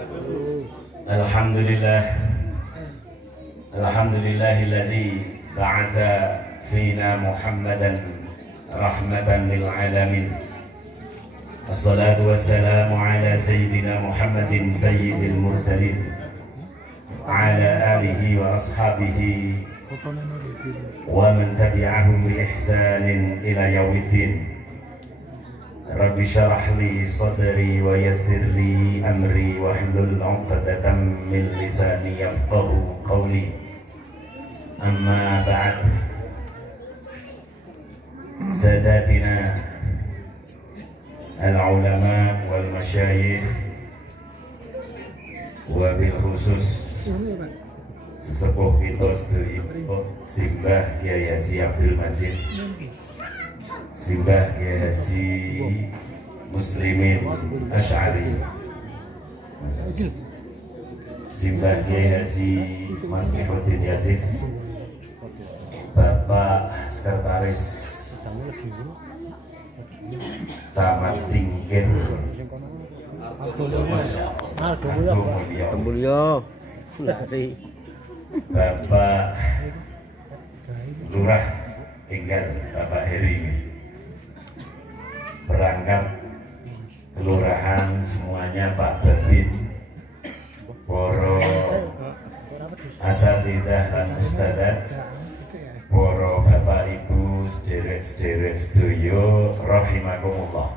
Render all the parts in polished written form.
Alhamdulillah, alhamdulillahilladzi ba'atha fina Muhammadan rahmatan lil alamin. Assalatu wassalamu ala sayyidina Muhammadin sayyidil mursalin wa ala alihi wa ashabihi wa man tabi'ahum bi ihsanin ila yaumiddin. Rabbi syarah li sadri wa yassir li amri wa hlul 'uqdatam min lisani yafqahu qawli. Amma ba'd. Sadatina al-ulama wal masyayikh wa bil khusus sesepuh kita sedaya Simbah Kyai Haji Abdul Majid, Simbah Kyai Haji Muslimin Asy'ari, Simbah Kyai Haji Maslihuddin Yazid, Bapak Sekretaris Camat Tingkir Mulyo Bapak Lurah Enggal Bapak Heri, perangkat kelurahan semuanya, Pak Babin, poro asatidah dan ustadat, poro Bapak Ibu sederek-sederek sedoyo rahimakumullah.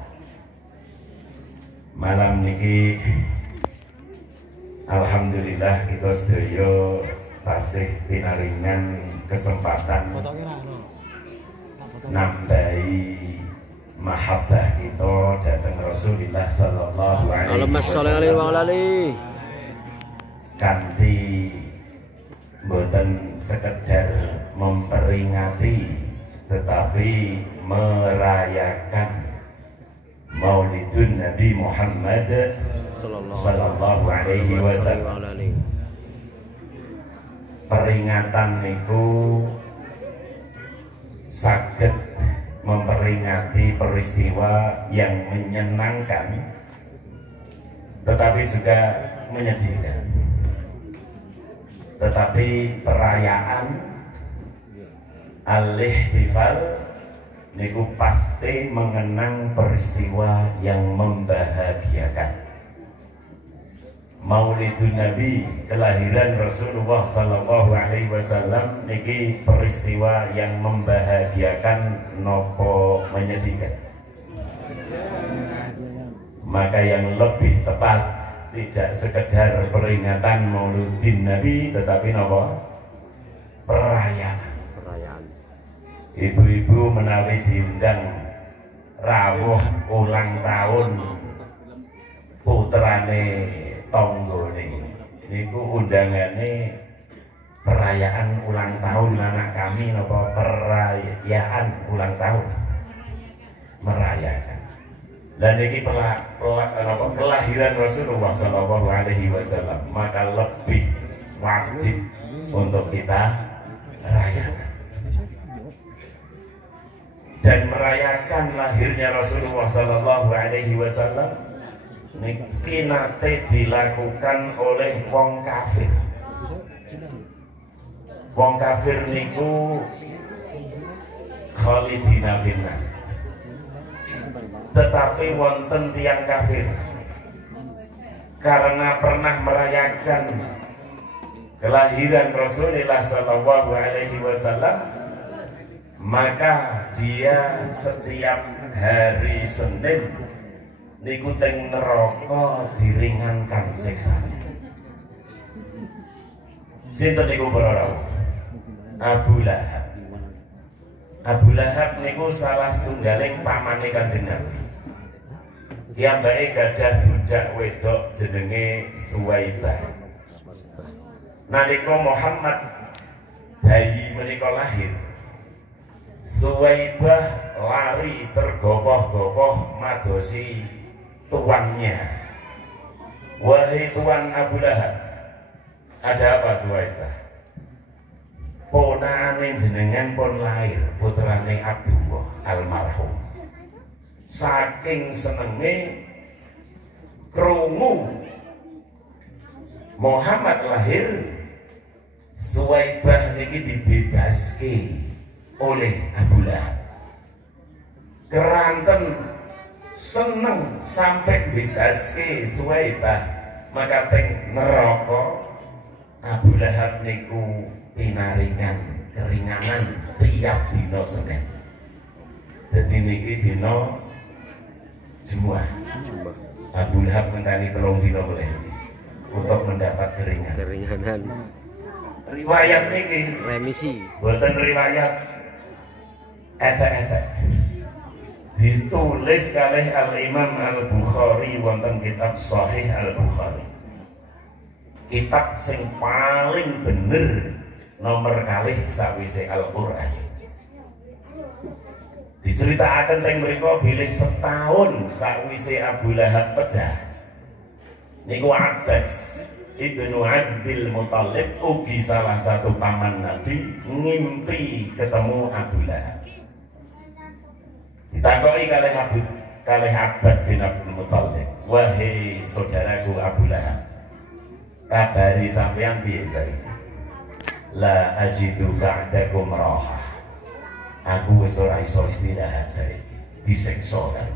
Malam niki alhamdulillah kita sedoyo tasih pinaringan kesempatan nambahi mahabbah kita datang Rasulullah sallallahu alaihi wasallam kanthi boten sekedar memperingati tetapi merayakan Maulidun Nabi Muhammad sallallahu alaihi wasallam. Peringatan niku saged memperingati peristiwa yang menyenangkan tetapi juga menyedihkan. Tetapi perayaan al-ihtifal niku pasti mengenang peristiwa yang membahagiakan. Maulidun Nabi, kelahiran Rasulullah sallallahu alaihi wasallam niki peristiwa yang membahagiakan nopo menyedihkan. Maka yang lebih tepat tidak sekedar peringatan Maulidin Nabi tetapi nopo perayaan. Ibu-ibu menawi diundang rawuh ulang tahun putrane tonggone niku undangane perayaan ulang tahun anak kami napa perayaan ulang tahun merayakan. Dan ini kelahiran Rasulullah sallallahu alaihi wasallam, maka lebih wajib untuk kita rayakan. Dan merayakan lahirnya Rasulullah sallallahu alaihi wasallam niki nate dilakukan oleh wong kafir. Wong kafir niku khalidina finnar. Tetapi wonten tiyang kafir karena pernah merayakan kelahiran Rasulullah sallallahu alaihi wasallam, maka dia setiap hari Senin niku teng neraka diringankan siksane. Sinten niku para rawuh? Abu Lahab. Abu Lahab niku salah setunggaling pamane Kanjeng Nabi. Piyambake gadah budak wedok jenenge Suwaibah. Nalika Muhammad bayi menika lahir, Suwaibah lari tergopoh-gopoh madosi tuannya. Wahai tuan Abu Lahab, ada apa Suwaibah? Ponakane jenengan pun lahir, putrane Abdullah almarhum. Saking senenge krungu Muhammad lahir, Suwaibah niki dibebaske oleh Abu Lahab. Keranten seneng sampai bebaske Suwaibah, maka teng neraka Abu Lahab niku pinaringan keringanan tiap dina Senin. Jadi niki dina Jumat. Abu Lahab ngenteni 3 dina boleh untuk mendapat keringanan. Riwayat niki remisi. Boten riwayat ecek-ecek. Ditulis kalih Al-Imam Al-Bukhari wonten kitab Sahih Al-Bukhari. Kitab sing paling bener nomor kalih sawise Al-Qur'an. Diceritakan teng mriku bilih setahun sawise Abu Lahab pecah. Niku Abbas Ibnu Abdul Muthalib ugi salah satu paman Nabi ngimpi ketemu Abu Lahab. Ditakoki kalih Abbas bin Abdul Muthalib, "Wahai saudaraku Abu Lahab, kabari sampeyan piye saiki?" "La ajidu ba'dakum rahah." Aku wis ora iso istirahat saiki, disiksa kan.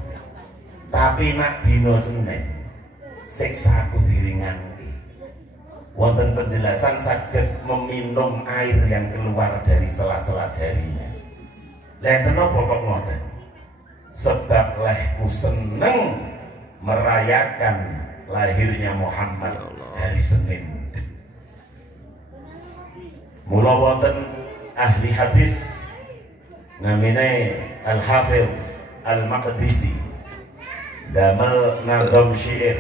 Tapi nak dina Senin siksaku diringanke. Wonten penjelasan saged meminum air yang keluar dari sela-sela jarinya. Lah kenapa kok ngoten? Sebab lehku seneng merayakan lahirnya Muhammad hari Senin. Mula wonten ahli hadis namine Al-Hafidh Al-Maqdisi damel nazam syair,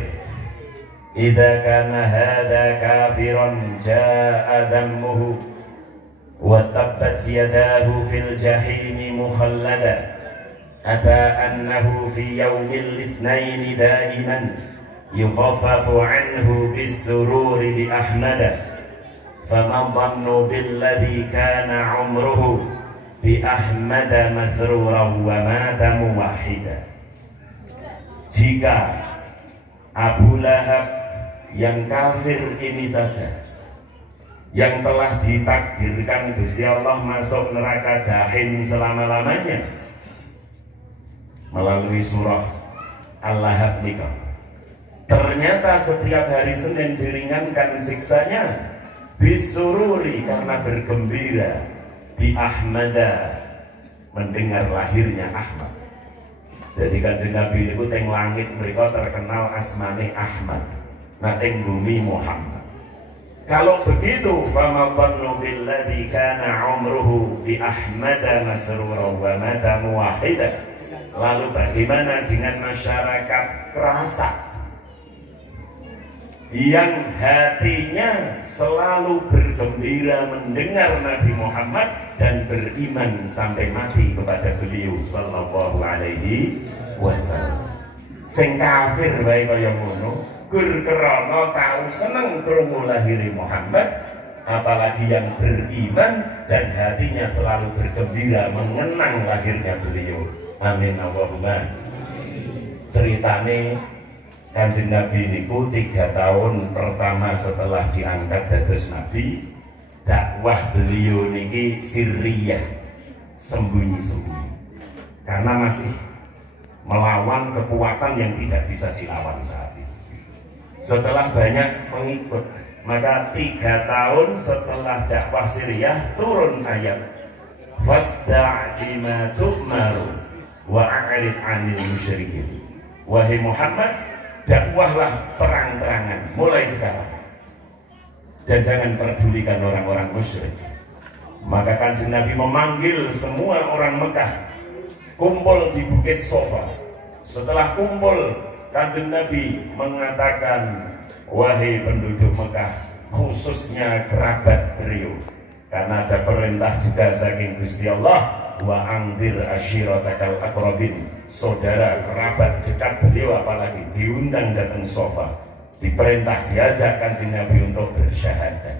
"Idza kana hadha kafiran jaa dammuhu wa tabbat yadahu fil jahimi mukhallada ata annahu fi yawmil isnaini daiman yukhaffafu anhu bis-sururi bi ahmada faman dhannu billadhi kana umruhu bi ahmada masruran wa mata muwahhida." Jika Abu Lahab yang kafir ini saja, yang telah ditakdirkan Gusti Allah masuk neraka jahim selama-lamanya melalui surah Al-Lahab nikah, ternyata setiap hari Senin diringankan siksanya bisururi karena bergembira bi Ahmada mendengar lahirnya Ahmad. Jadi kanjeng Nabi niku teng langit mereka terkenal asmane Ahmad, nah teng bumi Muhammad. Kalau begitu, fama dhannu billadzi kana umruhu bi Ahmada masruran wa mata muwahhida. Lalu bagaimana dengan masyarakat kerasa yang hatinya selalu bergembira mendengar Nabi Muhammad dan beriman sampai mati kepada beliau sallallahu alaihi wasallam. Sing kafir bae kaya ngono, gur krana tau seneng krungu lahiri Muhammad, apalagi yang beriman dan hatinya selalu bergembira mengenang lahirnya beliau. Amin Allahumma. Ceritane Kanjeng Nabi niku 3 tahun pertama setelah diangkat dados Nabi, dakwah beliau niki sirriyah, sembunyi-sembunyi, karena masih melawan kekuatan yang tidak bisa dilawan saat itu. Setelah banyak pengikut, maka 3 tahun setelah dakwah sirriyah turun ayat fasda' bima tu'maru wa a'rid 'anil musyrikin. Wahai Muhammad, dakwahlah terang-terangan mulai sekarang dan jangan pedulikan orang-orang musyrik. Maka Kanjeng Nabi memanggil semua orang Mekah kumpul di Bukit Sofa. Setelah kumpul, Kanjeng Nabi mengatakan, wahai penduduk Mekah, khususnya kerabat beliau, karena ada perintah juga saking Gusti Allah, wa angdir ashiratakal aqrabin, saudara kerabat dekat beliau apalagi diundang datang Sofa, diperintah diajak Kanjeng Nabi untuk bersyahadat.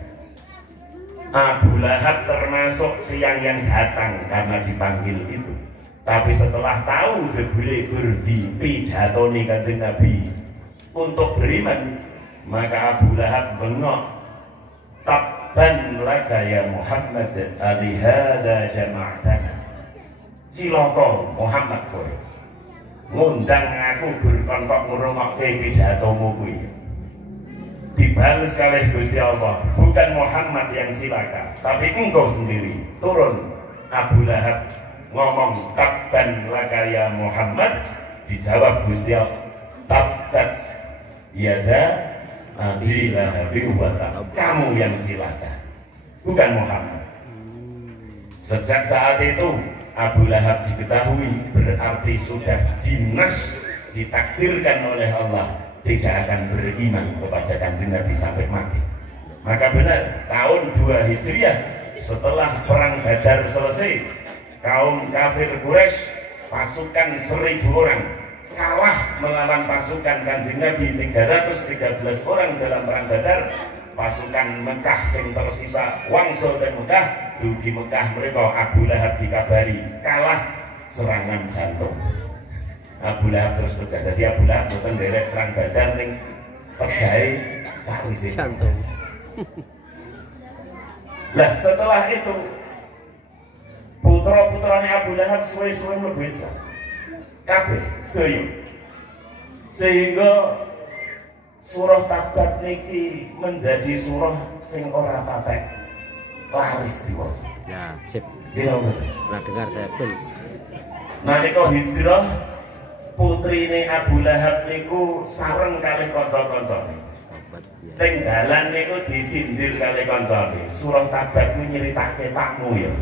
Abu Lahab termasuk tiang yang datang karena dipanggil itu, tapi setelah tahu jebule berdipidatoni Kanjeng Nabi untuk beriman, Maka Abu Lahab bengok, tabban laka ya Muhammad alihada jama'tana. Cilaka Muhammad kowe ngundang aku berkongkok ngrungokke pidatomu kuwi. Dibales kalih Gusti Allah, bukan Muhammad yang cilaka, tapi engkau sendiri. Turun Abu Lahab ngomong tabban laka ya Muhammad, dijawab Gusti Allah, tabbat yada Abi Lahab wa tab. Kamu yang cilaka, bukan Muhammad. Sejak saat itu Abu Lahab diketahui berarti sudah dinas, ditakdirkan oleh Allah tidak akan beriman kepada Kanjeng Nabi sampai mati. Maka benar, tahun 2 Hijriah setelah perang Badar selesai, kaum kafir Quraisy pasukan 1000 orang kalah melawan pasukan Kanjeng Nabi 313 orang dalam perang Badar. Pasukan Mekah sing tersisa wangsul dan Mekah dugi Mekah mereka Abu Lahab dikabari kalah serangan jantung. Abu Lahab terus pecah. Jadi Abu Lahab boten nderek perang Badar ning pejahe sakwise jantung. Lah setelah itu putra-putranya Abu Lahab suwe-suwe mlebu Islam. Kabeh sedoyo. Sehingga surah Tabat niki menjadi surah sing ora patek laris diwaca. Ya, sip. Iya, pernah dengar saya pun. Nalika hijrah putrine Abu Lahab niku sareng kalih kanca-kancane. Teng dalan niku disindir kalih kancane. Surah Tabat ku nyeritake pakmu ya.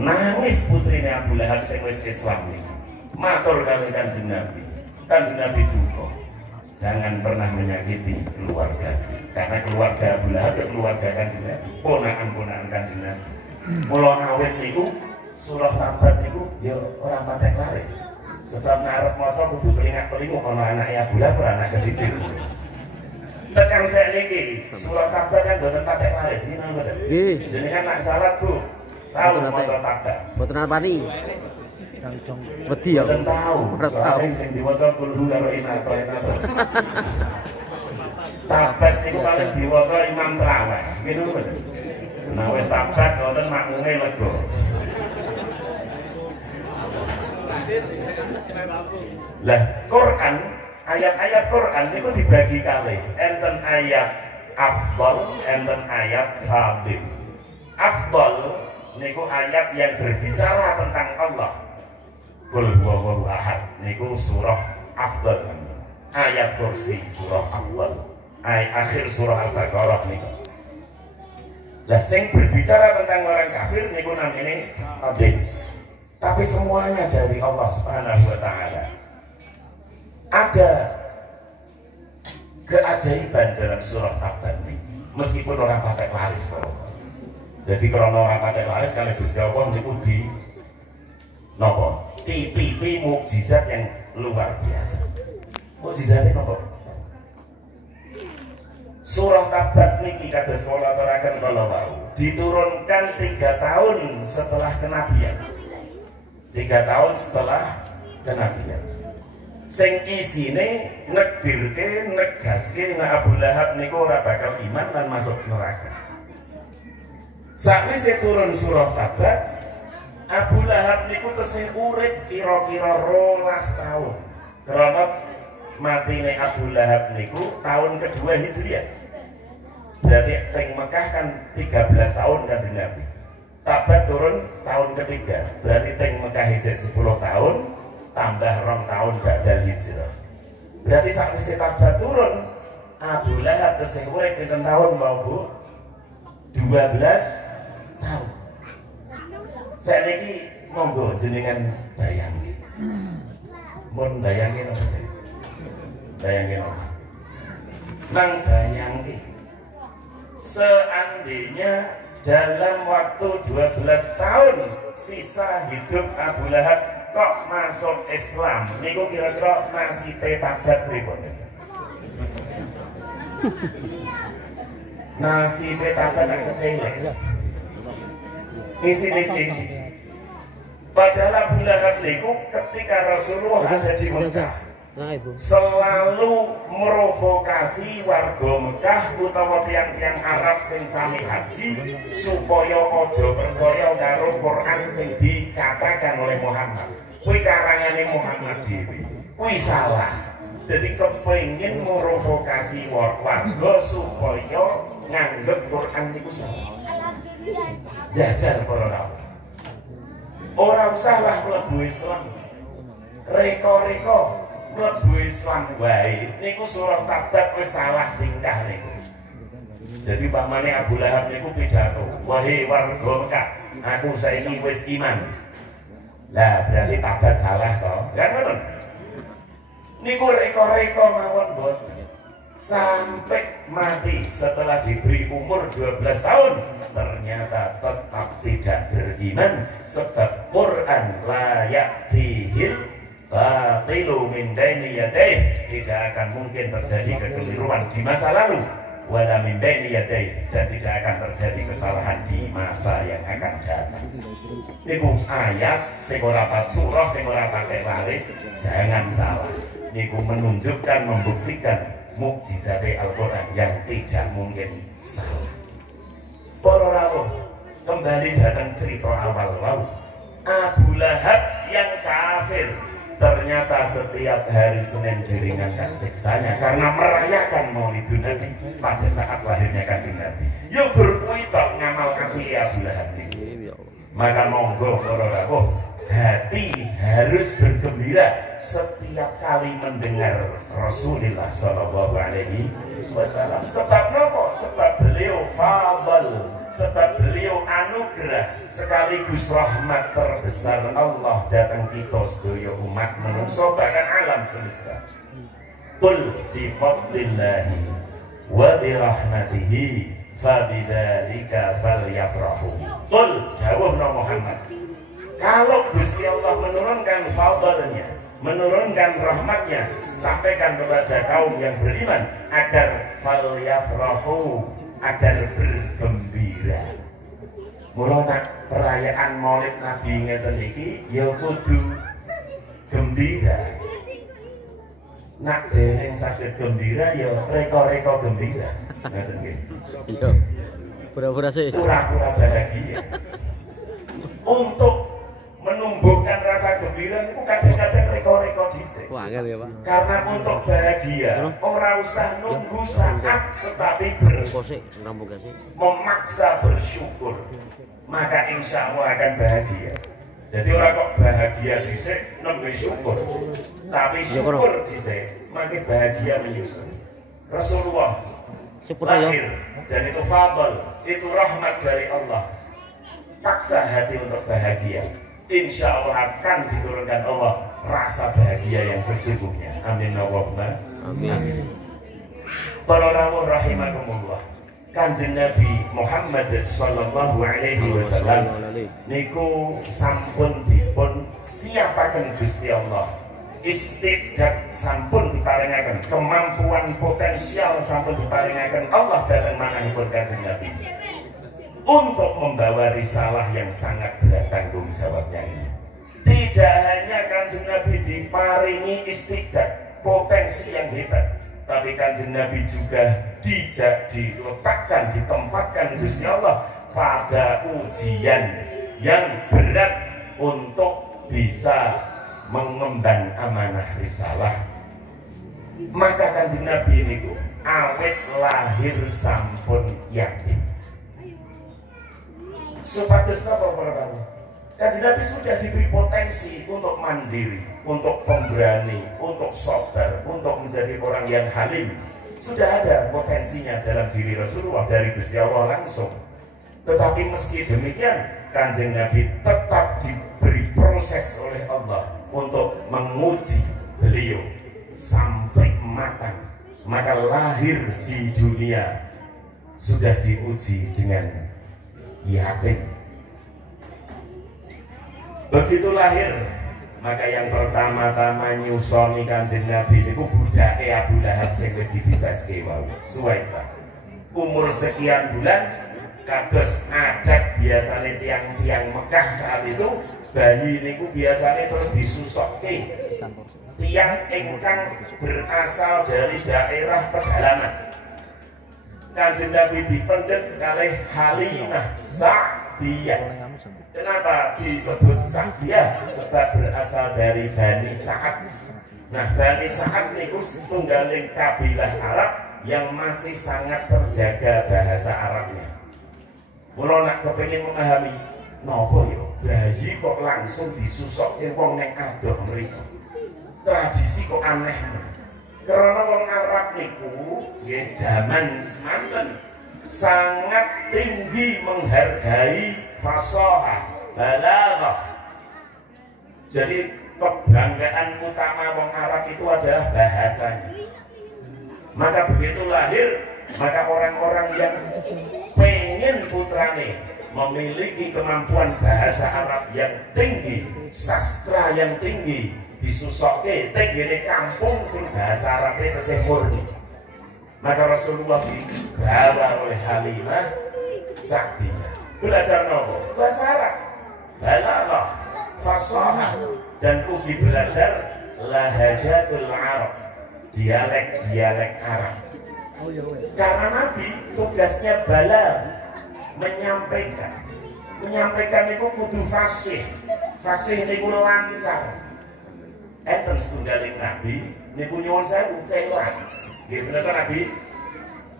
Nangis putrine Abu Lahab sing wis Islam niku. Matur kalih Kanjeng Nabi. Kanjeng Nabi duka. Jangan pernah menyakiti keluarga, karena keluarga Abu Lahab ya keluarga Kanjeng Nabi, ponakan-ponakan Kanjeng Nabi. Mula awet niku surah Tabat niku ya ora patek laris. Sebab ngarep maca kudu pelingat-pelingu ana anake Abu Lahab ora anak kesidir. Tekan saiki surah Tabat kan boten patek laris niki napa mboten? Nggih. Jenengan nak salat Bu, tahu maca Tabat. Mboten apani. Wedi ya. Mboten tahu. Soale sing diwaca kulhu karo inato. Tabat niku paling diwaca imam tarawih. Ngene mboten? Nah wis Tabat wonten makmume lega. Lah Quran, ayat-ayat Quran niku dibagi kalih. Enten ayat afdal, enten ayat fadil. Afdal niku ayat yang berbicara tentang Allah. Qul huwallahu ahad niku surah afdal. Ayat kursi surah afdal. Akhir surah Al-Baqarah niku. Lah sing berbicara tentang orang kafir niku namine fadil. Tapi semuanya dari Allah Subhanahu wa taala. Ada keajaiban dalam surah Tabat ini. Meskipun orang patek laris kok. Jadi kalau orang patek laris kalau Gusti Allah niku di napa? Tipi mukjizat yang luar biasa. Mukjizatnya napa? Surah Tabat niki kados kula aturaken kala wau diturunkan 3 tahun setelah kenabian. 3 tahun setelah kenabian. Sing isine negdirke negaske nek Abu Lahab niku ora bakal iman lan masuk neraka. Sakwise turun surah Tabat, Abu Lahab niku tesih urip kira-kira 12 tahun. Karena matine Abu Lahab niku tahun kedua Hijriah. Berarti teng Mekah kan 13 tahun Kanjeng Nabi. Tabat turun tahun ketiga, berarti teng Mekah hijrah 10 tahun tambah 2 tahun badal hijrah. Berarti sakwise Tabat turun, Abu Lahab tesih urip pinten tahun mau Bu? 12 tahun. Saiki monggo jenengan bayangke. Mun bayangke napa? Bayangke napa? Nang bayangke. Seandainya dalam waktu 12 tahun sisa hidup Abu Lahab kok masuk Islam, niku kira-kira nasibe Tabat pripun? Nasibe Tabat agak celek. Isi-isi. Padahal Abu Lahab niku ketika Rasulullah ada di Mekah, Nah, Ibu. selalu merovokasi warga Mekah utawa tiang-tiang Arab sing sami haji supaya ojo percaya karo Quran sing dikatakan oleh Muhammad. Kuwi karangane Muhammad dhewe. Kuwi salah. Jadi kepengin merovokasi warga supaya nganggep Quran niku salah. Jajar para ora usahlah mlebu Islam. Reko-reko mlebu Islam wae niku surah Tabat wis salah tingkah niku. Jadi pamane Abu Lahab niku pidato, "Wahai warga Mekah, aku saiki wis iman." Lah berarti Tabat salah toh? Kan ngoten. Niku reko-reko mawon boten. Sampai mati setelah diberi umur 12 tahun ternyata tetap tidak beriman sebab Quran la ya'tihil batilu min baini yadayhi, tidak akan mungkin terjadi kekeliruan di masa lalu wala min baini yadayhi, dan tidak akan terjadi kesalahan di masa yang akan datang. Niku ayat sing ora pat surah sing ora pakai baris, jangan salah. Niku menunjukkan membuktikan mukjizat Al-Quran yang tidak mungkin salah. Para rawuh, kembali datang cerita awal-awal. Abu Lahab yang kafir ternyata setiap hari Senin diringankan siksanya karena merayakan Maulidun Nabi pada saat lahirnya Kanjeng Nabi. Yo gur kuwi bab ngamal api Abu Lahab ini. Maka monggo para rawuh, hati harus bergembira setiap kali mendengar Rasulullah Shallallahu Alaihi Wasallam. Sebab nopo? Sebab beliau fadl, sebab beliau anugerah sekaligus rahmat terbesar Allah datang kita sedaya umat manusia bahkan alam semesta. Qul bi fadlillahi wa bi rahmatihi fa bidzalika falyafrahu. Qul dawuhna Muhammad, kalau Gusti Allah menurunkan fadlnya, menurunkan rahmatnya, sampaikan kepada kaum yang beriman agar falyafrahu, agar bergembira. Mula nak perayaan Maulid Nabi ngeten iki ya kudu gembira. Nak dereng saged gembira ya reko-reko gembira. Ngeten nggih. Iya. Pura-pura sih. Pura-pura bahagia. Untuk menumbuhkan rasa gembira itu kadang-kadang reko-reko dhisik. Wah, angel ya, Pak. Karena untuk bahagia ora usah nunggu saat, tetapi memaksa bersyukur, maka insya Allah akan bahagia. Jadi orang kok bahagia dhisik nunggu syukur, tapi syukur dhisik makin bahagia menyusul. Rasulullah lahir dan itu fadl, itu rahmat dari Allah. Paksa hati untuk bahagia, insya Allah akan diturunkan Allah rasa bahagia yang sesungguhnya. Amin Allahumma amin. Para rawuh rahimakumullah, Kanjeng Nabi Muhammad sallallahu alaihi wasallam niku sampun dipun siapaken Gusti Allah. Istiqdat sampun diparingaken, kemampuan potensial sampun diparingaken Allah dhateng manahipun Kanjeng Nabi untuk membawa risalah yang sangat berat tanggung jawabnya ini. Tidak hanya Kanjeng Nabi diparingi istiqdat, potensi yang hebat, tapi Kanjeng Nabi juga diletakkan, ditempatkan Gusti Allah pada ujian yang berat untuk bisa mengemban amanah risalah. Maka Kanjeng Nabi ini awet lahir sampun yatim. Supados napa para rawuh? Kanjeng Nabi sudah diberi potensi untuk mandiri, untuk pemberani, untuk sabar, untuk menjadi orang yang halim. Sudah ada potensinya dalam diri Rasulullah dari Gusti Allah langsung. Tetapi meski demikian, Kanjeng Nabi tetap diberi proses oleh Allah untuk menguji beliau sampai matang. Maka lahir di dunia sudah diuji dengan yatim. Begitu lahir, maka yang pertama-tama nyusoni Kanjeng Nabi niku budake Abu Lahab sing wis dibebaske wau. Suwaita. Umur sekian bulan, kados adat biasane tiang-tiang Mekah saat itu, bayi niku biasanya terus disusokke. tiang ingkang berasal dari daerah pedalaman. Kanjeng Nabi dipendhet kalih Halimah Sa'diyah. Kenapa disebut Sa'diyah? Sebab berasal dari Bani Sa'ad. Nah, Bani Sa'ad niku tunggaling kabilah Arab yang masih sangat terjaga bahasa Arabnya. Mula nak kepengin memahami napa yo bayi kok langsung disusokke wong ning adoh mriku. Tradisi kok aneh. Karena wong Arab niku nggih zaman semanten sangat tinggi menghargai fasahah, balaghah. Jadi kebanggaan utama wong Arab itu adalah bahasanya. Maka begitu lahir, maka orang-orang yang pengen putrane memiliki kemampuan bahasa Arab yang tinggi, sastra yang tinggi, disusokke tenggene kampung sing bahasa Arabnya tesih murni. Maka Rasulullah dibawa oleh Halimah Sa'diyah. Belajar nopo? Bahasa Arab, balaghah, fasahah, dan ugi belajar lahajatul Arab, dialek-dialek Arab. Karena Nabi tugasnya menyampaikan itu kudu fasih niku lancar. Enten setunggaling Nabi niku nyuwun sewu celah. Nggih bener Nabi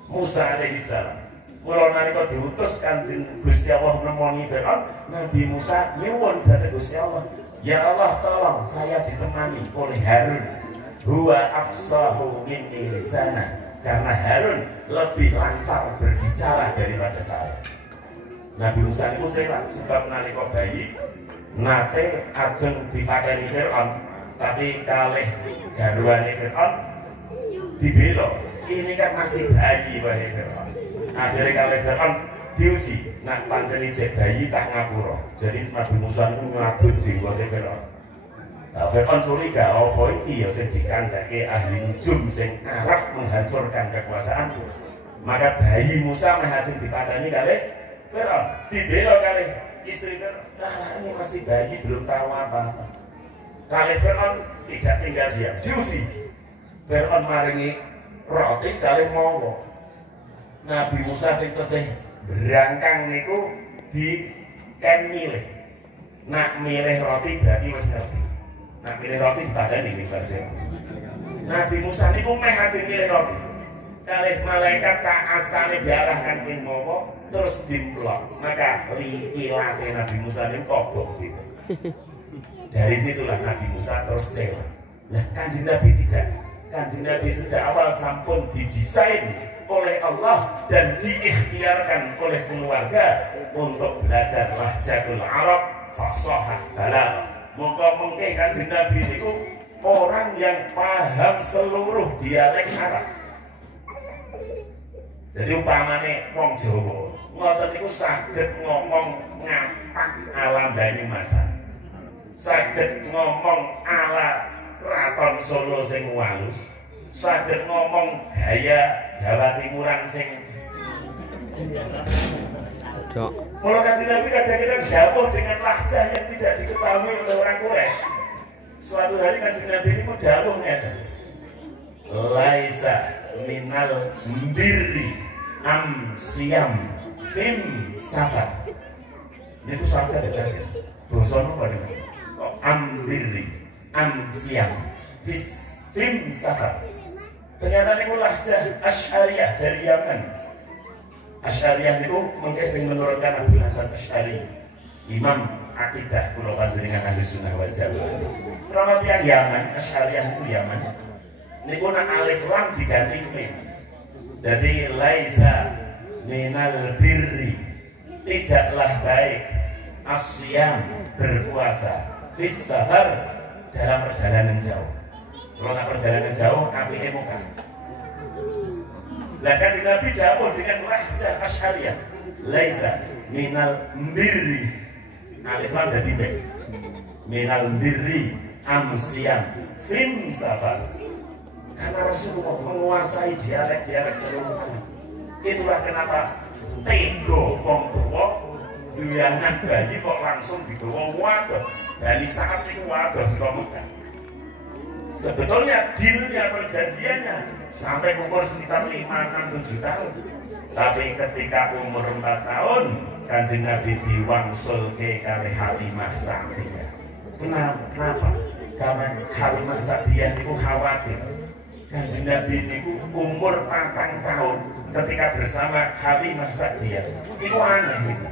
Musa alaihi salam. Mula nalika diutus Kanjeng Gusti Allah nemoni Firaun, Nabi Musa nyuwun dhateng Gusti Allah, "Ya Allah, tolong saya ditemani oleh Harun. Huwa afsahu minni lisana." Karena Harun lebih lancar berbicara daripada saya. Nabi Musa itu celah sebab nalika bayi nate ajeng dipateni Firaun, tapi kalih garwane Firaun dibela. Ini kan masih bayi wae Firaun. Akhirnya kalih Firaun diuji, nak pancen ijek bayi tak ngapura. Jadi Nabi Musa itu ngabut jenggote Firaun. Firaun curiga, apa iki ya sing dikandhake ahli nujum sing arep menghancurkan kekuasaanku. Maka bayi Musa mehajeng dipateni kalih Firaun, dibela kalih istri Firaun. Nah, ini masih bayi belum tahu apa-apa. Kalih Firaun tidak tinggal diam, diuji. Firaun maringi roti kalih monggo. Nabi Musa sing tesih berangkang niku di ken milih. Nak milih roti berarti wis ngerti. Nak milih roti dipadani ning berarti. Nabi Musa niku meh ajeng milih roti. Kalih malaikat tak astane diarahkan ing mawa terus dimplok. Maka ilate Nabi Musa niku kobok situ. Dari situlah Nabi Musa terus celah. Nah, Kanjeng Nabi tidak. Kanjeng Nabi sejak awal sampun didesain oleh Allah dan diikhtiarkan oleh keluarga untuk belajar lahjatul Arab, fasahah, balaghah. Mongko-mongko Kanjeng Nabi niku orang yang paham seluruh dialek Arab. Jadi umpamane wong Jawa, ngoten niku saged ngomong ngapak ala Banyumasan. Saged ngomong ala Kraton Solo sing walus. Saged ngomong gaya Jawa Timuran sing Mula Kanjeng Nabi kadang-kadang dawuh dengan lahjah yang tidak diketahui oleh orang Quraisy. Suatu hari Kanjeng Nabi ini dawuh ngeten. Laisa minal birri am siyam fim safar. Niku saged ya. Basa napa niku? Am birri am siyam fim safar. Ternyata niku lahjah Asy'ariyah dari Yaman. Asy'ariyah niku mengke sing menurunkan Abdul Hasan Asy'ari, imam akidah kula panjenengan Ahlussunnah wal Jamaah. Rawat yang Yaman, Asy'ariyah niku Yaman. Niku nak alif lam diganti mim. Jadi laisa minal birri, tidaklah baik asyam berpuasa fis safar dalam perjalanan jauh. Kalau nak perjalanan jauh, apine muka. Lah Kanjeng Nabi dawuh dengan lahjah Asy'ariyah, laisa minal birri, alif lam dadi mim. Minal birri amsiyam fim safar. Karena Rasulullah menguasai dialek-dialek seluruh dunia. Itulah kenapa tego wong tuwa duyangan bayi kok langsung digawa wadah. Dari saat itu wadah saka Mekah. Sebetulnya dealnya, perjanjiannya sampai umur sekitar 5, 6, 7 tahun. Tapi ketika umur 4 tahun Kanjeng Nabi diwangsulke kali Halimah Sa'diyah. Kenapa? Karena Halimah Sa'diyah itu khawatir Kanjeng Nabi itu umur 4 tahun ketika bersama Halimah Sa'diyah itu aneh bisa.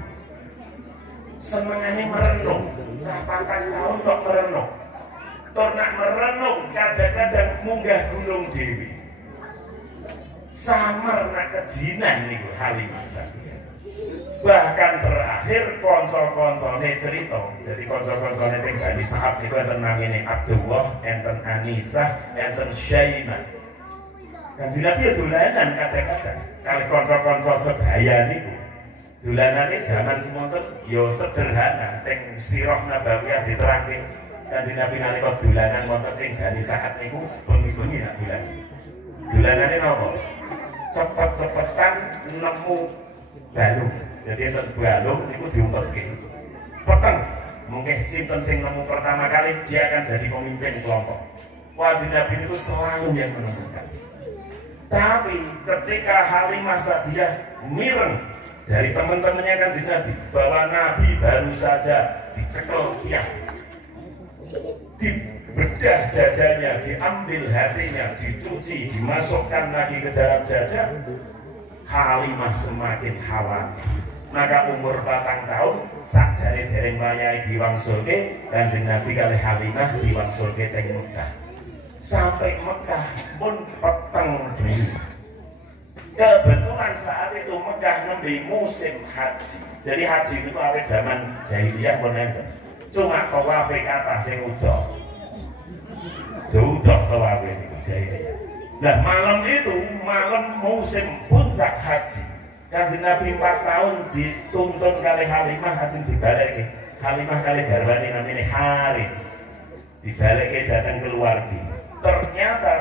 Senengannya merenung, cah 4 tahun kok merenung. Tornak merenung kadang-kadang munggah gunung dewi. Samar nak kejinan niku Halimah Sa'diyah. Bahkan terakhir konco-koncone cerita. Jadi konco-koncone teng Bani Sa'ad niku enten namine Abdullah, enten Anisah, enten Syaimah. Kanjeng Nabi ya dolanan kadang-kadang kali konco-konco sedaya niku. Dolanane zaman semonten ya sederhana, teng Sirah Nabawiyah diterangke Kanjeng Nabi nalika dolanan wonten teng Bani Sa'ad niku bengi-bengi nak dolan. Dolanane napa? Cepet-cepetan nemu balung. Jadi enten balung niku diumpetke. Peteng mungkin sinten sing nemu pertama kali dia akan jadi pemimpin kelompok. Kanjeng Nabi niku selalu yang menentukan. Tapi ketika Halimah Sa'diyah mireng dari teman-temannya Kanjeng Nabi bahwa Nabi baru saja dicekel tiang, dibedah dadanya, diambil hatinya, dicuci, dimasukkan lagi ke dalam dada, Halimah semakin khawatir. Maka umur 4 tahun sakjane dereng wayahe diwangsulke Kanjeng Nabi kali Halimah diwangsulke teng Mekah. Sampai Mekah pun peteng bengi. Kebetulan saat itu Mekah nembe musim haji. Jadi haji itu awet zaman jahiliyah pun enten. Cuma tawafe kata sing udah. Udah tawafe niku jahiliyah. Nah malam itu malam musim puncak haji. Kanjeng Nabi 4 tahun dituntun kali Halimah ajeng dibaleke. Halimah kali garwane namanya Haris. Dibaleke datang keluarga. Ternyata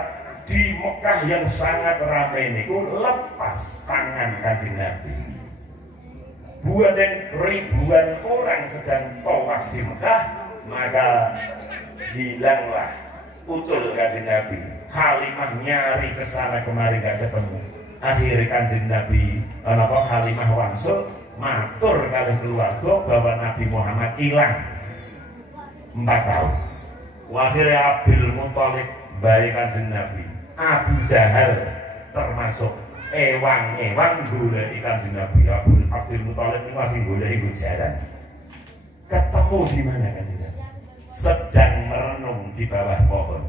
di Mekah yang sangat ramai niku lepas tangan Kanjeng Nabi. Buat yang ribuan orang sedang tawaf di Mekah, maka hilanglah ucul Kanjeng Nabi. Halimah nyari kesana kemari gak ketemu. Akhirnya Kanjeng Nabi Halimah wangsul matur kali keluarga bahwa Nabi Muhammad hilang 4 tahun. Akhirnya Abdul Muthalib bayi Kanjeng Nabi, Abu Jahal termasuk ewang-ewang goleki Kanjeng Nabi. Abdul Muthalib ini masih goleki jaran. Ketemu di mana Kanjeng Nabi? Sedang merenung di bawah pohon.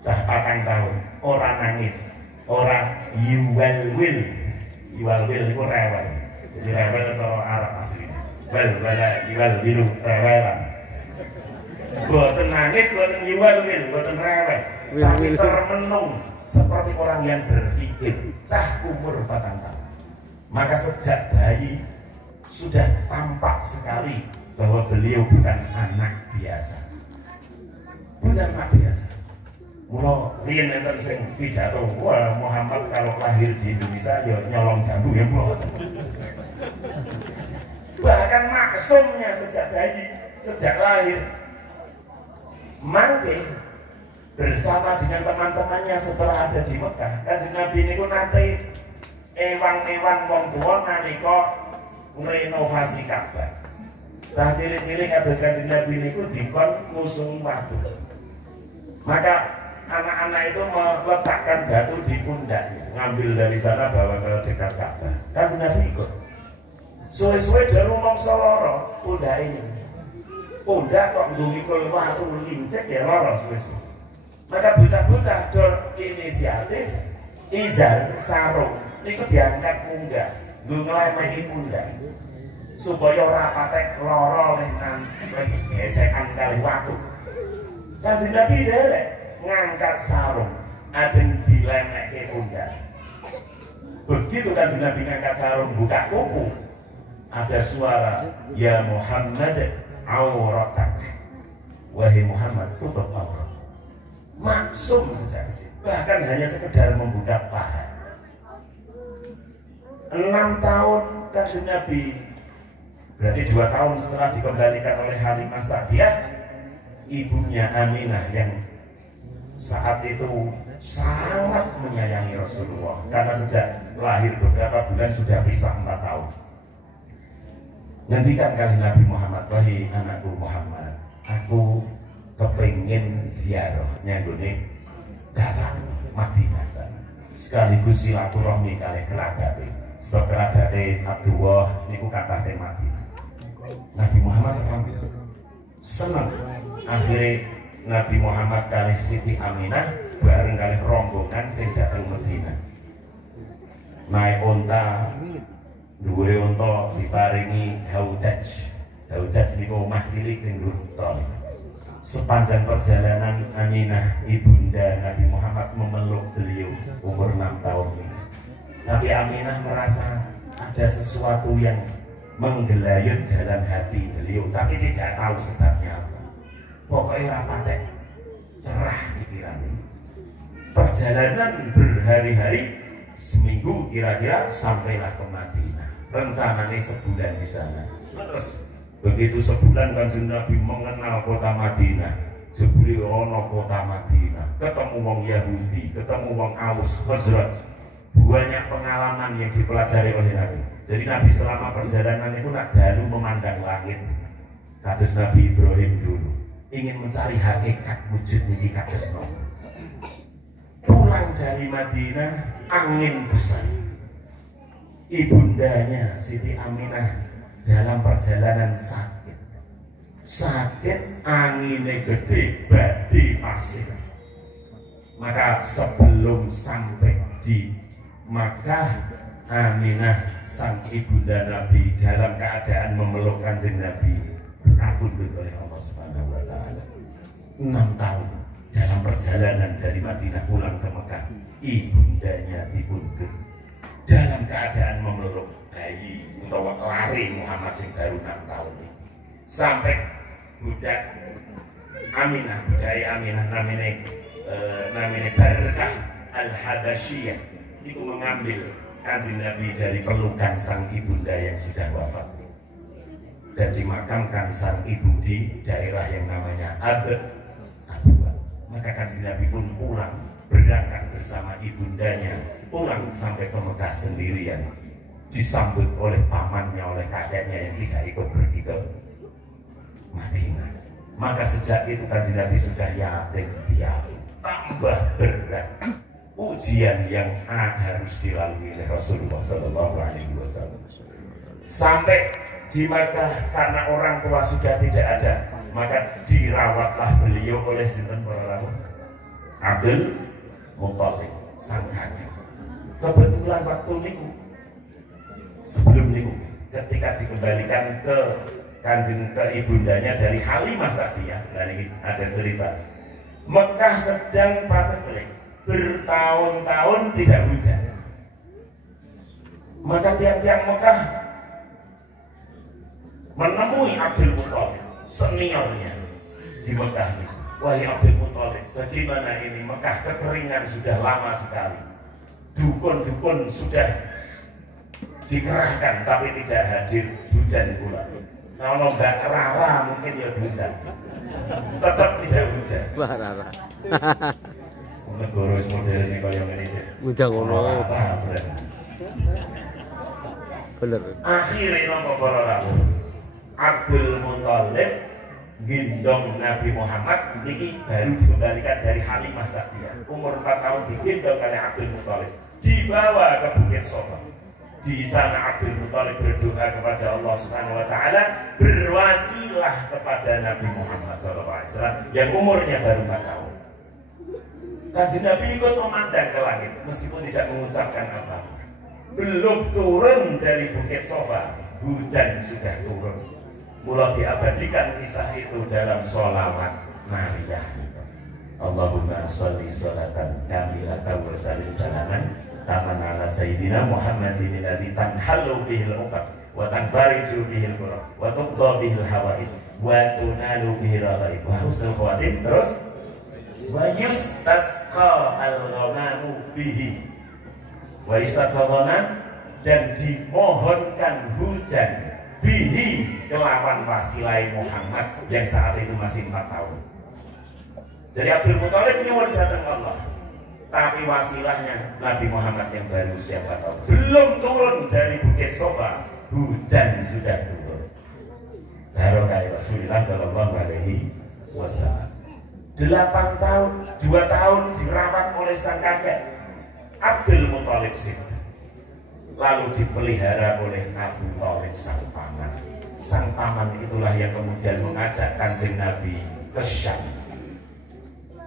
Cah 4 tahun, orang nangis, orang yuwalwil. Yuwalwil itu rewel. Jadi rewel cara Arab aslinya. Yuwalwilu rewelan. Boten nangis, boten yuwalwil, boten rewel. Tapi termenung seperti orang yang berpikir. Cah umur 4 tahun. Maka sejak bayi sudah tampak sekali bahwa beliau bukan anak biasa. Bukan anak biasa. Mula riyen enten sing pidato, wah Muhammad kalau lahir di Indonesia ya nyolong jambu ya mula. Bahkan maksumnya sejak bayi, sejak lahir. Mangke bersama dengan teman-temannya setelah ada di Mekah, Kanjeng Nabi niku nate ewang-ewang wong tuwa nalika renovasi Ka'bah. Cah cilik-cilik kados Kanjeng Nabi niku dikon ngusung watu. Maka anak-anak itu meletakkan batu di pundaknya, ngambil dari sana bawa ke dekat Ka'bah. Kanjeng Nabi ikut. Suwe-suwe dari mangsa lara pundak ini. Pundak kok ngumikul watu lincek ya lara suwe-suwe. Maka bocah-bocah dor inisiatif izar sarung niku diangkat munggah, nggo nglemehi pundak. Supaya ora patek lara oleh gesekan kali watu. Kanjeng Nabi derek ngangkat sarung ajeng dilemekke pundak. Begitu Kanjeng Nabi ngangkat sarung buka kuku, ada suara, ya Muhammad auratak, wahai Muhammad tutup aurat. Maksum sejak kecil, bahkan hanya sekedar membuka paha. 6 tahun Kanjeng Nabi, berarti 2 tahun setelah dikembalikan oleh Halimah Sa'diyah, ibunya Aminah yang saat itu sangat menyayangi Rasulullah karena sejak lahir beberapa bulan sudah pisah 4 tahun. Ngendikan kali Nabi Muhammad, wahai anakku Muhammad, aku kepengen ziarahnya gone Ka'bah Madinah sana. Sekaligus silaturahmi kali kerabate. Sebab kerabate Abdullah niku kathah Madinah. Nabi Muhammad seneng. Akhirnya Nabi Muhammad kali Siti Aminah bareng kali rombongan sing dateng Madinah. Naik onta, dhuwure onta diparingi haudaj. Haudaj niku omah cilik ning Ruto. Sepanjang perjalanan Aminah ibunda Nabi Muhammad memeluk beliau umur 6 tahun ini. Tapi Aminah merasa ada sesuatu yang menggelayut dalam hati beliau, tapi tidak tahu sebabnya apa. Pokoknya rapatek cerah pikirannya. Perjalanan berhari-hari, seminggu kira-kira sampailah ke Madinah. Rencananya sebulan di sana. Terus begitu sebulan Kanjeng Nabi mengenal kota Madinah. Jebule ono kota Madinah, ketemu wong Yahudi, ketemu wong Aus, Khazraj. Banyak pengalaman yang dipelajari oleh Nabi. Jadi Nabi selama perjalanan itu nak dalu memandang langit. Kados Nabi Ibrahim dulu ingin mencari hakikat wujud niki kados napa. Pulang dari Madinah angin besar. Ibundanya Siti Aminah dalam perjalanan sakit. Sakit, anginnya gede, badai pasir. Maka sebelum sampai di Makkah, Aminah sang ibunda Nabi dalam keadaan memeluk Kanjeng Nabi dikabundut oleh Allah Subhanahu wa taala. 6 tahun dalam perjalanan dari Madinah pulang ke Mekah, ibundanya dibundut dalam keadaan memeluk bayi utawa lari Muhammad sing baru 6 tahun ini. Sampai budak Aminah, budaya Aminah namanya Barakah Al-Habasyiyah itu mengambil Kanjeng Nabi dari pelukan sang ibunda yang sudah wafat dan dimakamkan sang ibu di daerah yang namanya Abuwa. Maka Kanjeng Nabi pun pulang, berangkat bersama ibundanya, pulang sampai ke Mekah sendirian, disambut oleh pamannya, oleh kakeknya yang tidak ikut pergi ke Madinah. Maka sejak itu Kanjeng Nabi sudah yatim piatu, tambah berat ujian yang harus dilalui oleh Rasulullah SAW. Sampai di Makkah karena orang tua sudah tidak ada, maka dirawatlah beliau oleh sinten para Abdul Muthalib sang kakek. Kebetulan waktu niku sebelum niku ketika dikembalikan ke Kanjeng ke ibundanya dari Halimah Sa'diyah, nah ini ada cerita Mekah sedang paceklik, bertahun-tahun tidak hujan. Maka tiap-tiap Mekah menemui Abdul Muthalib, seniornya di Mekah. Wahai Abdul Muthalib, bagaimana ini? Mekah kekeringan sudah lama sekali. Dukun-dukun sudah dikerahkan tapi tidak hadir hujan pula. Nah, Mbak Rara mungkin ya hujan, tetap tidak hujan. Mbak Rara. Negara modern ini kaya ngene iki. Udah ngono. Bener. Akhirnya nopo para rawuh. Abdul Muthalib gendong Nabi Muhammad niki baru dikembalikan dari Halimah Sa'diyah. Umur 4 tahun digendong oleh Abdul Muthalib, dibawa ke Bukit Safa. Di sana Abdul Muthalib berdoa kepada Allah Subhanahu wa taala, berwasilah kepada Nabi Muhammad SAW yang umurnya baru 4 tahun. Kanjeng Nabi ikut memandang ke langit meskipun tidak mengucapkan apa-apa. Belum turun dari Bukit Safa, hujan sudah turun. Mulai diabadikan kisah itu dalam sholawat Nariyah. Allahumma sholli sholatan kamilatan wa sallim salaman taman ala sayyidina Muhammadin alladzi tanhallu bihil uqad wa tanfariju bihil qurab wa tuqda bihil hawais wa tunalu bihil ghaib wa husnul khawatim. Terus wa yustasqa al-ghamamu bihi, wa yustasqa al-ghamam, dan dimohonkan hujan bihi kelawan wasilai Muhammad yang saat itu masih 4 tahun. Jadi Abdul Muthalib nyuwun datang Allah. Tapi wasilahnya Nabi Muhammad yang baru siapa tahu belum turun dari Bukit Sofa, hujan sudah turun. Barokah Rasulullah Sallallahu Alaihi Wasallam. 8 tahun, 2 tahun dirawat oleh sang kakek Abdul Muthalib Siddiq. Lalu dipelihara oleh Abu Thalib sang paman. Sang paman itulah yang kemudian mengajak Kanjeng Nabi ke Syam.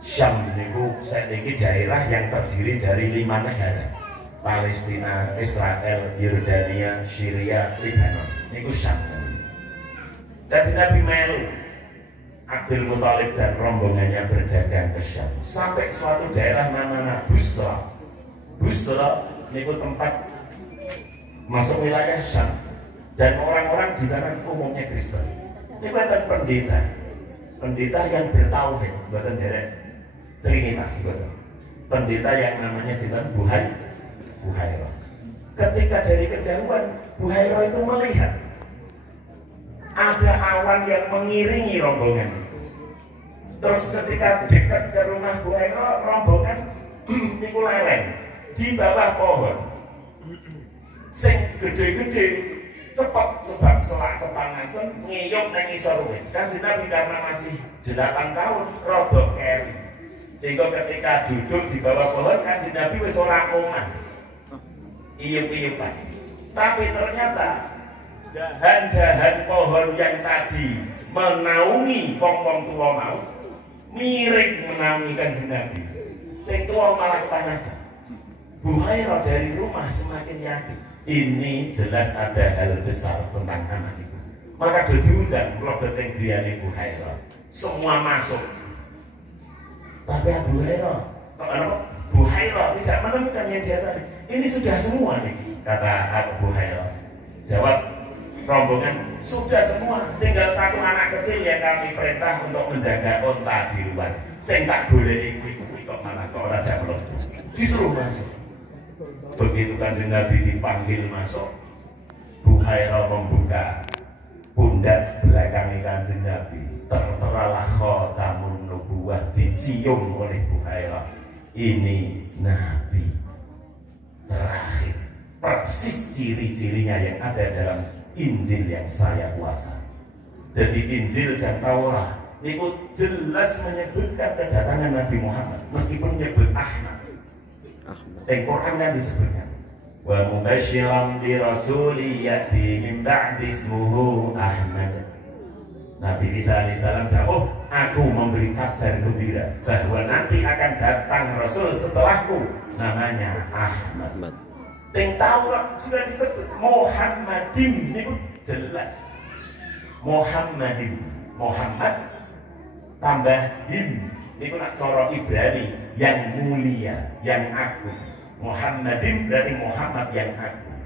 Syam itu saiki daerah yang terdiri dari 5 negara: Palestina, Israel, Yordania, Syria, Lebanon. Itu Syam. Dan Nabi melu Abdul Muthalib dan rombongannya berdagang ke Syam sampai suatu daerah namanya Busra. Busra itu tempat masuk wilayah Syam dan orang-orang di sana umumnya Kristen. Ini buatan pendeta yang bertauhid, buatan derek Trinitas, buatan pendeta yang namanya sinten Buhairah. Ketika dari kejauhan Buhairah itu melihat ada awan yang mengiringi rombongan. Terus ketika dekat ke rumah Buhairah, rombongan itu leweng di bawah pohon sing gede-gede cepat sebab selak kepanasan ngiyup nang isor ruwet. Kan Nabi karena masih 8 tahun rodok keri, sehingga ketika duduk di bawah pohon kan Nabi wis ora omah iyup-iyupan. Tapi ternyata dahan-dahan pohon yang tadi menaungi wong-wong tua mau miring menaungi Kanjeng Nabi. Sing tua malah kepanasan. Buhairah dari rumah semakin yakin ini jelas ada hal besar tentang anak itu. Maka diundang Robert yang griyane Buhairah. Semua masuk. Tapi Buhairah tidak menemukan yang dia cari. Ini sudah semua nih, kata Buhairah. Jawab rombongan, sudah semua. Tinggal satu anak kecil yang kami perintah untuk menjaga onta di luar. Sing tak boleh ikut kok malah kok raja belum disuruh masuk. Begitu Kanjeng Nabi dipanggil masuk, Buhairah membuka pundak belakang Kanjeng Nabi. Terteralah khatamun nubuwah, dicium oleh Buhairah. Ini Nabi terakhir, persis ciri-cirinya yang ada dalam Injil yang saya kuasa. Jadi Injil dan Taurat itu jelas menyebutkan kedatangan Nabi Muhammad, meskipun menyebut Ahmad. Quran kan disebutkan wa mubasysyiran bi rasuli ya'ti min ba'di ismuhu Ahmad. Nabi Isa alaihissalam bilang, aku memberi kabar gembira bahwa nanti akan datang Rasul setelahku namanya Ahmad. Yang Taurat sudah disebut Muhammadin, itu jelas Muhammadin, Muhammad tambah din, itu nak coro Ibrani yang mulia, yang agung. Muhammadin berarti Muhammad yang agung.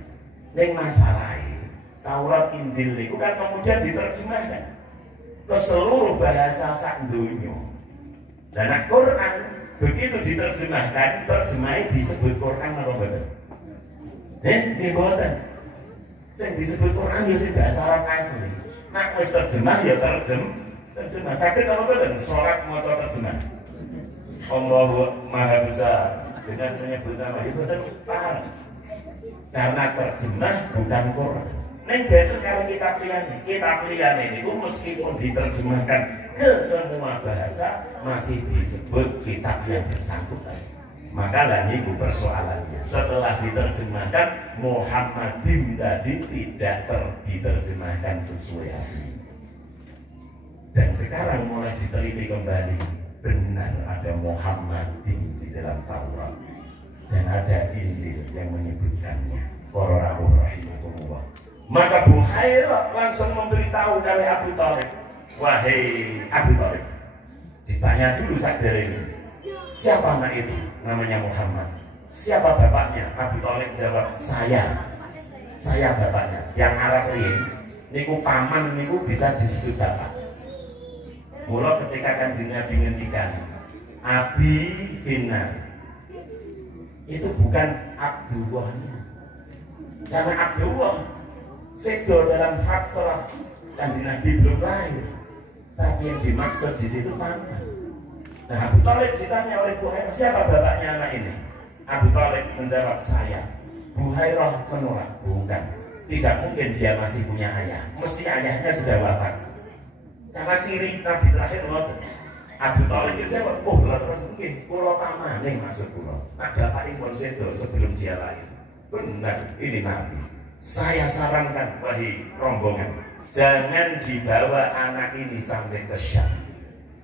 Yang masalahnya Taurat Injil itu kan kemudian diterjemahkan ke seluruh bahasa sak dunia. Dan Quran begitu diterjemahkan, terjemahnya disebut Quran apa betul? Ini boten. Yang disebut Quran ya sing bahasa Arab asli. Nak wis terjemah ya terjemah. Sakit apa betul? Sholat maca terjemah. Allahu Maha Besar dengan menyebut nama itu betul paham. Karena terjemah bukan Quran. Ini betul kalau kita pilihan ini meskipun diterjemahkan ke semua bahasa masih disebut kitab yang bersangkutan. Maka lah itu persoalannya. Setelah diterjemahkan Muhammadin tadi tidak diterjemahkan sesuai asli. Dan sekarang mulai diteliti kembali, benar ada Muhammadin di dalam Taurat dan ada Injil yang menyebutkannya. Para rawuh rahimakumullah. Maka Buhairah langsung memberitahu kepada Abu Thalib, wahai Abu Thalib, ditanya dulu sadar ini, siapa anak itu? Namanya Muhammad. Siapa bapaknya? Abu Thalib jawab, saya bapaknya. Yang Arab ini, niku paman niku bisa disebut bapak. Mula ketika Kanjeng Nabi ngendikan Abi Finna, itu bukan Abdullah, karena Abdullah sedo dalam faktor Kanjeng Nabi belum lahir, tapi yang dimaksud di situ paman. Nah, Abu Thalib ditanya oleh Buhairah, siapa bapaknya anak ini? Abu Thalib menjawab, saya. Buhairah menolak, bukan. Tidak mungkin dia masih punya ayah. Mesti ayahnya sudah wafat. Karena ciri Nabi terakhir ngoten. Abu Thalib menjawab, oh terus mungkin kula pamaning maksud kula. Nah, bapak pun sedo sebelum dia lahir. Benar, ini Nabi. Saya sarankan wahai rombongan, jangan dibawa anak ini sampai ke Syam.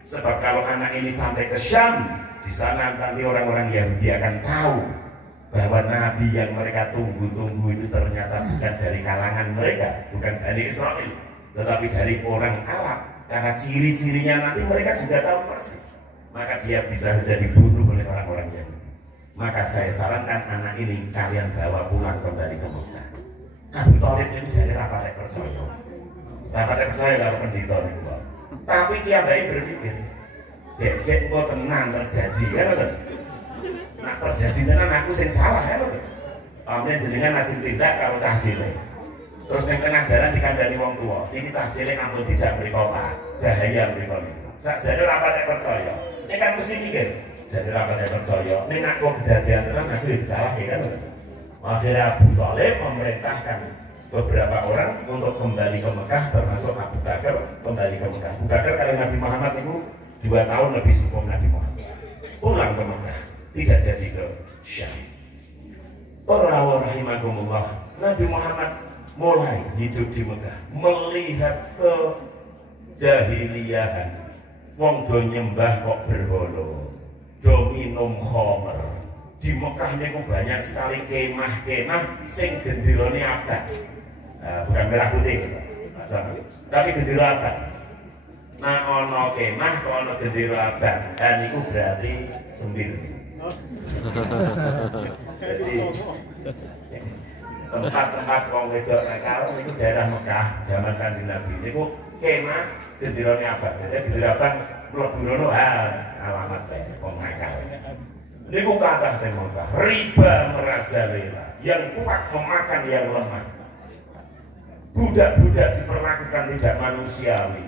Sebab kalau anak ini sampai ke Syam, di sana nanti orang-orang Yahudi akan tahu bahwa Nabi yang mereka tunggu-tunggu itu ternyata bukan dari kalangan mereka, bukan dari Israel, tetapi dari orang Arab. Karena ciri-cirinya nanti mereka juga tahu persis. Maka dia bisa saja dibunuh oleh orang-orang Yahudi. Maka saya sarankan anak ini kalian bawa pulang kembali ke Mekah. Abu Thalib ini jadi rapatnya percaya. Rapatnya percaya kalau pendeta itu. Tapi dia baik berpikir, dek kok tenang terjadi, ya betul. Nah terjadi tenan aku sing salah, ya betul. Amin jenengan ajeng tindak kalau cah cilik. Terus yang tengah jalan dikandani wong tua. Ini cah cilik ampun dijak mriko Pak. Bahaya mriko niku. Sakjane rapatnya percaya. Ini kan mesti mikir. Jadi rapatnya percaya. Ini aku kejadian tenan aku ya salah ya kan betul. Akhirnya Abu Thalib memerintahkan beberapa orang untuk kembali ke Mekah, termasuk Abu Bakar kembali ke Mekah. Abu Bakar kali Nabi Muhammad itu 2 tahun lebih sebelum Nabi Muhammad pulang ke Mekah, tidak jadi ke Syam. Para rahimakumullah, Nabi Muhammad mulai hidup di Mekah, melihat ke jahiliyahan. Wong do nyembah kok berhala, do minum khamr. Di Mekah niku banyak sekali kemah-kemah sing genderane abad. Bukan merah putih, tapi gendera abad. Nah ono kemah kok ono gendera abad, dan itu berarti sembir. Jadi tempat-tempat wong wedok nakal itu daerah Mekah zaman Kanjeng Nabi niku kemah genderane abad. Jadi gendera abad mlebu rono alamat wong nakal. Niku kathah teng Mekah, riba merajalela, yang kuat memakan yang lemah. Budak-budak diperlakukan tidak manusiawi.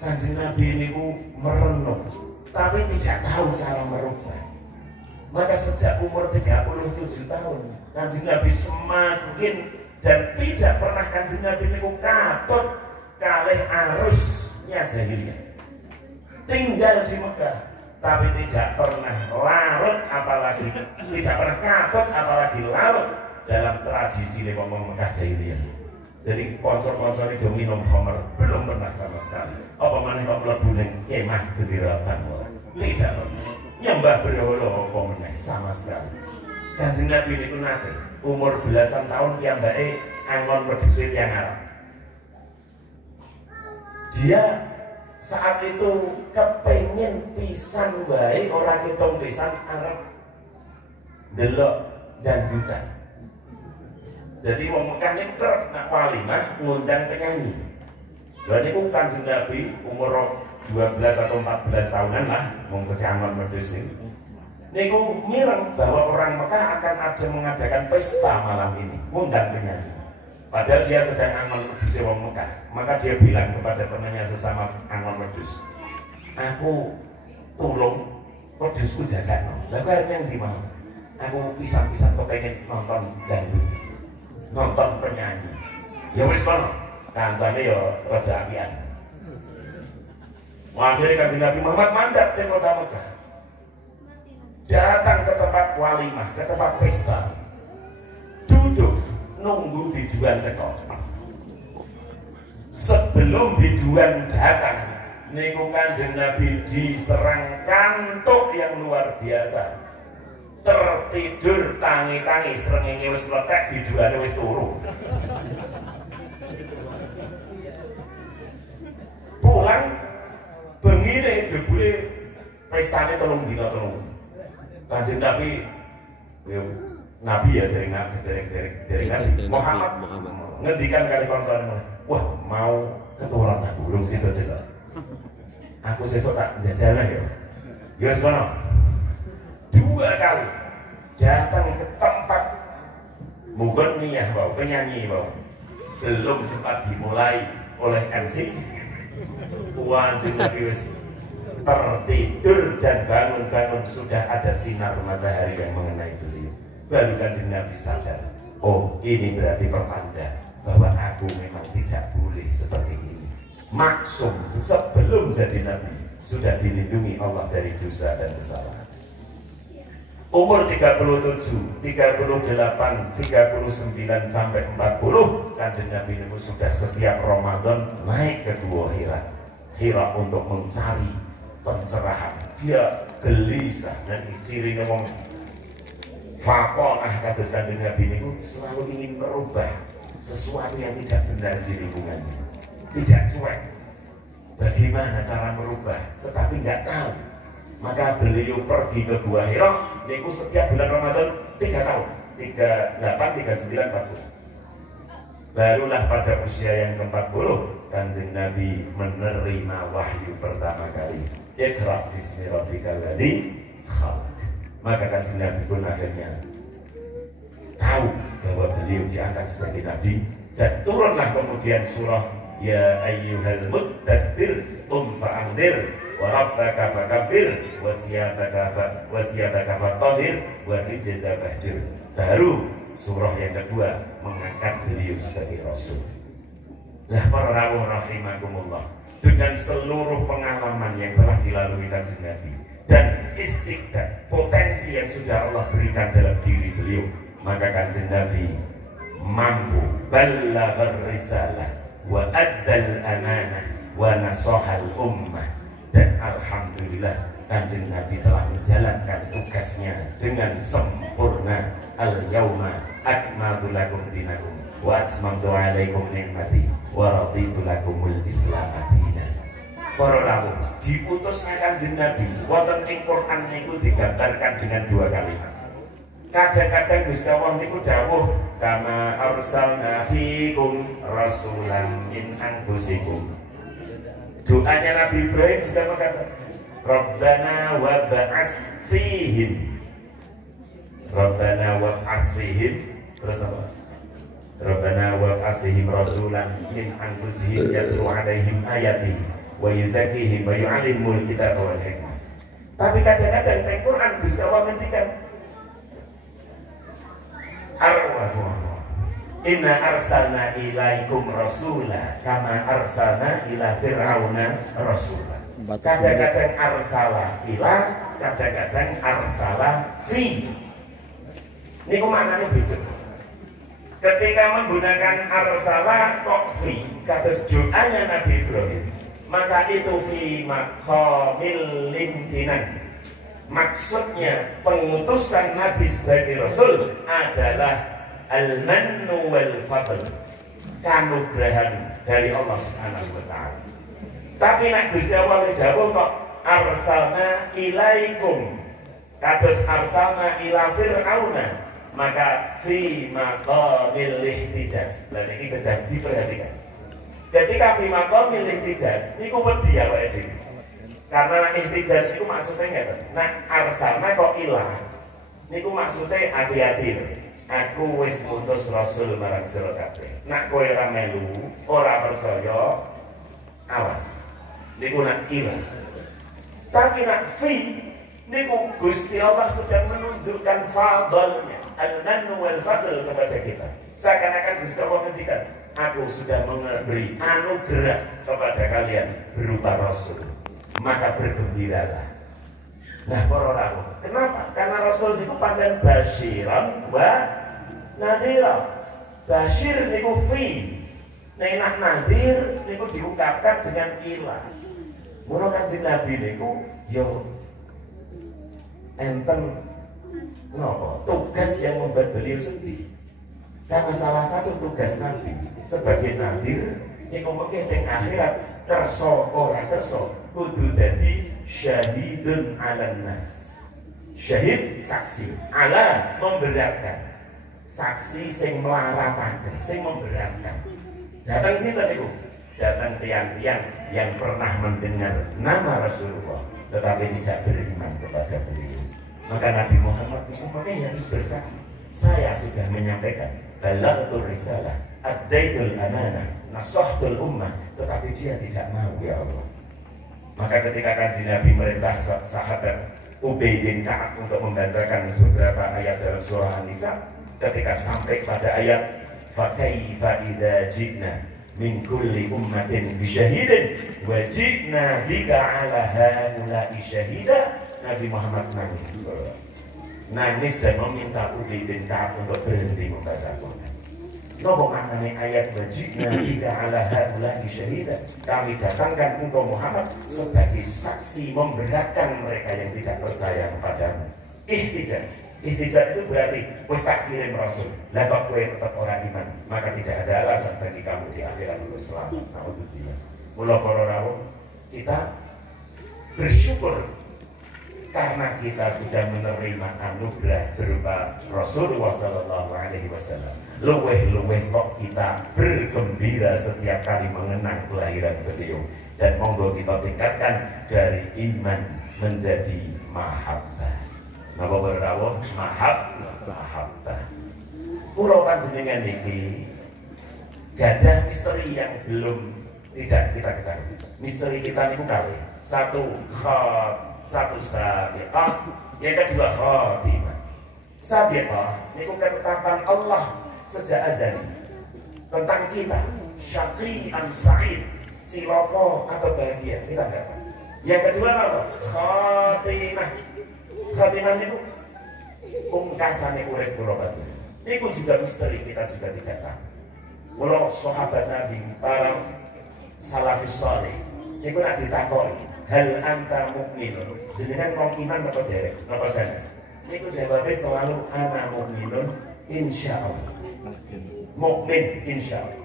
Kanjeng Nabi niku merenung, tapi tidak tahu cara merubah. Maka sejak umur 37 tahun, Kanjeng Nabi semakin dan tidak pernah Kanjeng Nabi niku katut kalih arusnya jahiliyah. Tinggal di Mekah, tapi tidak pernah larut, apalagi tidak pernah katut, apalagi larut dalam tradisi ngomong Mekah jahiliyah. Jadi konsor-konsor itu minum khamr belum pernah sama sekali. Apa mana kok mlebu ning kemah genderapan ora? Tidak pernah. Nyembah berhala apa meneh sama sekali. Kanjeng Nabi niku nate umur belasan tahun piyambake angon wedhus tiyang Arab. Dia saat itu kepengen pisan wae ora ketung pisan Arab delok dangdutan. Jadi wong Mekah ini nak walimah ngundang penyanyi. Dan itu Kanjeng Nabi umur 12 atau 14 tahunan lah, wong kesiangan wedhus ini. Niku mireng bahwa orang Mekah akan ada mengadakan pesta malam ini, ngundang penyanyi. Padahal dia sedang angon wedhus wong Mekah. Maka dia bilang kepada temannya sesama angon wedhus, aku tolong wedhusku jaga. Lah kok arep yang di mau? Aku pisang-pisang kepengen nonton dangdut. Nonton penyanyi, ya wis kono, kancane ya rada apian. Akhirnya Kanjeng Nabi Muhammad mandap ke kota Mekah, datang ke tempat walimah, ke tempat pesta, duduk nunggu biduan teko. Sebelum biduan datang, niku Kanjeng Nabi diserang kantuk yang luar biasa. Tertidur tangi-tangi srengenge wis meletek biduane wis turu. Pulang bengine jebule pestane 3 dina terus. Kanjeng Nabi Nabi ya dereng Nabi Muhammad ngendikan kali konsone, wah mau keturunan aku urung sido delok. Aku sesuk tak jajalan ya. Ya wis kono. 2 kali datang ke tempat mughaniyah bau penyanyi bau belum sempat dimulai oleh MC Kanjeng Nabi wis tertidur dan bangun-bangun sudah ada sinar matahari yang mengenai beliau. Baru Kanjeng Nabi sadar, oh ini berarti pertanda bahwa aku memang tidak boleh seperti ini. Maksum sebelum jadi Nabi sudah dilindungi Allah dari dosa dan kesalahan. Umur 37, 38, 39 sampai 40 Kanjeng Nabi itu sudah setiap Ramadan naik ke Gua Hira. Hira untuk mencari pencerahan. Dia gelisah dan ciri ngomong fakolah kata Kanjeng Nabi itu selalu ingin merubah sesuatu yang tidak benar di lingkungannya. Tidak cuek. Bagaimana cara merubah? Tetapi nggak tahu. Maka beliau pergi ke Gua Hira, yaitu setiap bulan Ramadan 3 tahun, 38, 39, 40. Barulah pada usia yang ke-40 Kanjeng Nabi menerima wahyu pertama kali. Iqra bismi rabbikal ladzi khalaq. Maka Kanjeng Nabi pun akhirnya tahu bahwa beliau diangkat sebagai Nabi dan turunlah kemudian surah Ya ayyuhal muddathir fa'anzir wa rabbaka fakabbir wa siyabaka fatahhir wa rijza fahjur. Baru surah yang kedua mengangkat beliau sebagai Rasul. Nah para rawuh rahimakumullah, dengan seluruh pengalaman yang telah dilalui Kanjeng Nabi dan istiqdat potensi yang sudah Allah berikan dalam diri beliau, maka Kanjeng Nabi mampu ballagha risalah wa addal amanah wa nasahal ummah. Dan alhamdulillah Kanjeng Nabi telah menjalankan tugasnya dengan sempurna. Al-yawma akmaltu lakum dinakum wa atmamtu alaikum ni'mati wa raditu lakumul islam dinan. Para rawuh, diutusnya Kanjeng Nabi wonten ing Quran niku digambarkan dengan 2 kalimat. Kadang-kadang Gusti Allah niku dawuh kama arsalna fikum rasulan min anfusikum. Doanya Nabi Ibrahim sudah berkata, Rabbana wa ba'as fihim. Rabbana wa ba'as fihim. Terus apa? Rabbana wa ba'as fihim rasulan min anfusihim yatlu alaihim ayatihi wa yuzakkihim wa yu'allimul kitaba wal hikmah. Tapi kadang-kadang di Quran Gusti Allah ngendikan Inna arsalna ilaikum rasula kama arsalna ila fir'auna rasula. Kadang-kadang arsala ila, kadang-kadang arsala fi. Ini maknanya beda. Ketika menggunakan arsala kok fi, kados doanya Nabi Ibrahim, maka itu fi maqamil limtinan. Maksudnya pengutusan Nabi sebagai Rasul adalah al-mannu wal fadl, kanugrahan dari Allah Subhanahu wa ta'ala. Tapi nak Gusti Allah dawuh kok arsalna ilaikum kados arsalna ila fir'auna, maka fi maqamil ihtijaj. Lah iki kedah diperhatikan. Ketika fi maqamil ihtijaj niku wedi awake dhewe. Karena ihtijaz itu maksudnya nggak, nah arsalna kok ilah, niku maksudnya hati-hati. Aku wis ngutus Rasul marang sira kabeh. Nak kowe ora melu, ora percaya, awas. Niku nak ilah. Tapi nak fi, niku Gusti Allah sedang menunjukkan fadlnya, al-mannu wal fadl kepada kita. Seakan-akan Gusti Allah ngendikan, aku sudah memberi anugerah kepada kalian berupa Rasul. Maka bergembiralah. Nah para rawuh, kenapa? Karena Rasul itu pancen basyiran wa nadhira. Basyir niku fi, nek nadhir niku diungkapkan dengan ilah. Mula Kanjeng Nabi niku yo enten napa tugas yang membuat beliau sedih. Karena salah satu tugas Nabi sebagai nadhir niku mengke teng akhirat kersa ora kersa kudu dadi syahidun 'alan nas. Syahid saksi, ala memberatkan. Saksi sing melarataken, sing memberatkan. Datang sinten niku? Datang tiang-tiang yang pernah mendengar nama Rasulullah tetapi tidak beriman kepada beliau. Maka Nabi Muhammad itu makanya harus bersaksi. Saya sudah menyampaikan balaghatul risalah, addaitul amanah, nasahtul ummah, tetapi dia tidak mau ya Allah. Maka ketika Kanjeng Nabi merintah sahabat Ubay bin Ka'ab untuk membacakan beberapa ayat dalam surah An-Nisa, ketika sampai pada ayat fa kaifa idza ji'na min kulli ummatin bi syahidin wa ji'na bika 'ala haula'i syahida, Nabi Muhammad nangis dan meminta Ubay bin Ka'ab untuk berhenti membaca Quran. Nopo maknanya ayat wajibna bika 'ala haula'i syahida, kami datangkan engkau Muhammad sebagai saksi memberatkan mereka yang tidak percaya kepadamu. Ihtijaz itu berarti wis tak kirim Rasul, lah kok kowe tetap orang iman, maka tidak ada alasan bagi kamu di akhirat untuk selamat. Alhamdulillah. Mula para rawuh, kita bersyukur karena kita sudah menerima anugerah berupa Rasulullah Sallallahu Alaihi Wasallam. Luweh-luweh kok kita bergembira setiap kali mengenang kelahiran beliau, dan monggo kita tingkatkan dari iman menjadi mahabbah. Napa berawuh mahabbah. Pulau panjenengan ini gadah misteri yang belum tidak kita ketahui. Misteri kita niku kalih. Satu sabiqah, yang kedua khatimah. Sabiqah niku ketetapan Allah sejak azali tentang kita, syaqi am sa'id, ciloko atau bahagia, kita enggak tahu. Yang kedua apa? Khatimah. Khatimah niku pungkasane urip kula panjenengan. Niku juga misteri, kita juga tidak tahu. Kalau sahabat Nabi, para salafus saleh, niku nak ditakoki, hal anta mukminun, jenengan wong iman apa derek? Napa sanes? Niku jawabnya selalu ana mukminun insyaallah. Mukmin insyaallah.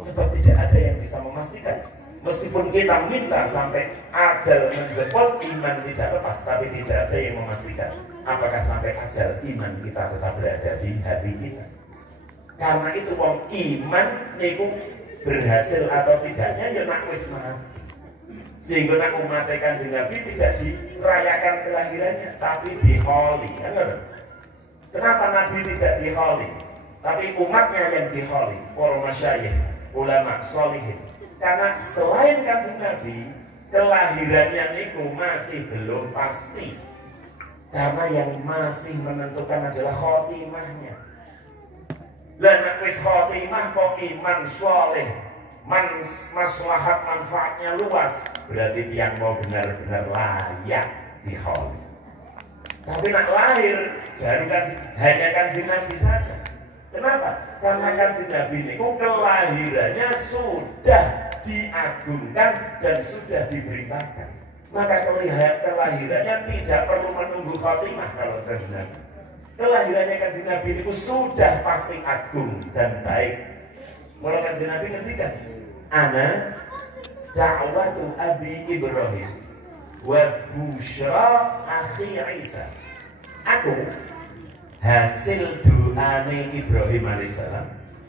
Sebab tidak ada yang bisa memastikan. Meskipun kita minta sampai ajal menjemput, iman tidak lepas, tapi tidak ada yang memastikan apakah sampai ajal iman kita tetap berada di hati kita. Karena itu wong iman niku berhasil atau tidaknya ya nak wis mati. Sehingga nak umat Kanjeng Nabi tidak dirayakan kelahirannya, tapi diholi. Kenapa Nabi tidak diholi, tapi umatnya yang diholi, para masyayikh, ulama, sholihin? Karena selain Kanjeng Nabi, kelahirannya niku masih belum pasti. Karena yang masih menentukan adalah khotimahnya. Lah nek wis khotimah kok iman sholeh, maslahat manfaatnya luas, berarti yang mau benar-benar layak diholi. Tapi nak lahir baru hanya Kanjeng Nabi saja. Kenapa? Karena Kanjeng Nabi niku kelahirannya sudah diagungkan dan sudah diberitakan. Maka kelahirannya tidak perlu menunggu khotimah kalau Kanjeng Nabi. Kelahirannya Kanjeng Nabi itu sudah pasti agung dan baik. Mulai Kanjeng Nabi ngendikan, ana da'watu Abi Ibrahim wa busyra akhi Isa. Aku hasil doane Ibrahim alaihissalam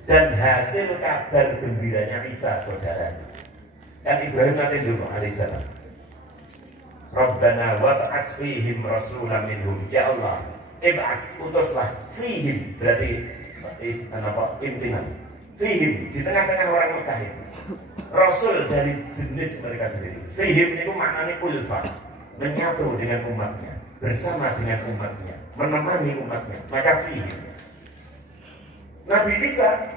dan hasil kabar gembiranya Isa saudaranya. Kan Ibrahim nanti doa alaihissalam, Rabbana wab'as fihim rasulan minhum, ya Allah ib'as, utuslah, fihim berarti imtinan, fihim di tengah-tengah orang Mekah ini rasul dari jenis mereka sendiri. Fihim itu maknanya ulfa, menyatu dengan umatnya, bersama dengan umatnya, menemani umatnya, maka fihim. Nabi Isa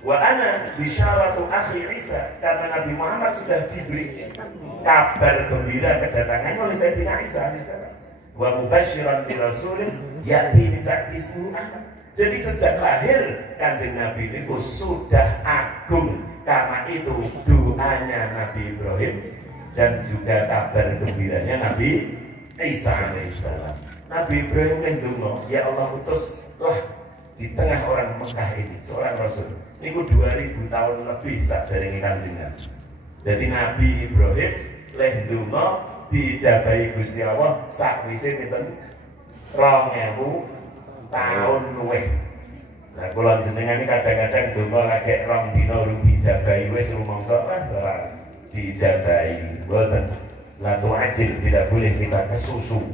wa ana bisyaratu akhi Isa, karena Nabi Muhammad sudah diberi kabar gembira kedatangannya oleh Sayyidina Isa alaihissalam. Wa mubasyiran bi rasulin ya'ti min ba'di ismihi Ahmad. Jadi sejak lahir Kanjeng Nabi itu sudah agung. Karena itu doanya Nabi Ibrahim dan juga kabar gembiranya Nabi Isa alaihissalam. Nabi Ibrahim mendonga, ya Allah utuslah di tengah orang Mekah ini seorang rasul. Niku 2000 tahun lebih saderenge Kanjeng Nabi. Jadi Nabi Ibrahim leh ndonga diijabahi Gusti Allah sakwise pinten 2000 tahun luwih. Nah, kula jenengan iki kadang-kadang donga lagek 2 dina urung diijabahi wis rumangsa ora diijabahi. Mboten. La tu'ajil, tidak boleh kita kesusu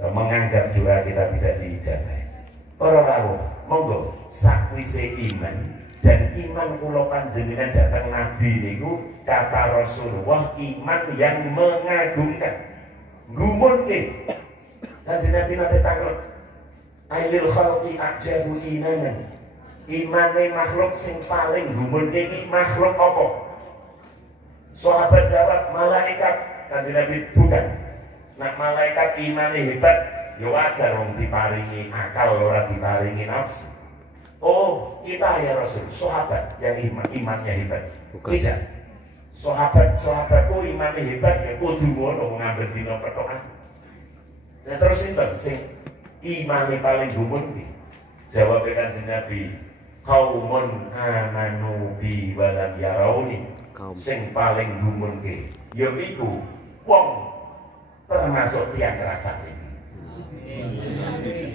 menganggap doa kita tidak diijabahi. Para rawuh, monggo sakwise iman dan iman kula panjenengan datang Nabi niku kata Rasulullah iman yang mengagumkan. Gumunke kanjeng Nabi nate taklek ailil khalqi ajabu imanan. Imane makhluk sing paling gumunke iki makhluk apa? Sahabat jawab malaikat. Kanjeng Nabi bukan. Nak malaikat imane hebat ya wajar wong diparingi akal ora diparingi nafsu. Oh, kita ya Rasul, sahabat yang imannya hebat. Bukan. Tidak. Sahabatku imannya hebat ya kudu ngono ngambil dina petokan. Nah terus sinten sing imane paling gumun? Jawab Kanjeng Nabi, qaumun amanu bi wa lam yarawni. Sing paling gumunke ya iku wong termasuk tiang rasa ini.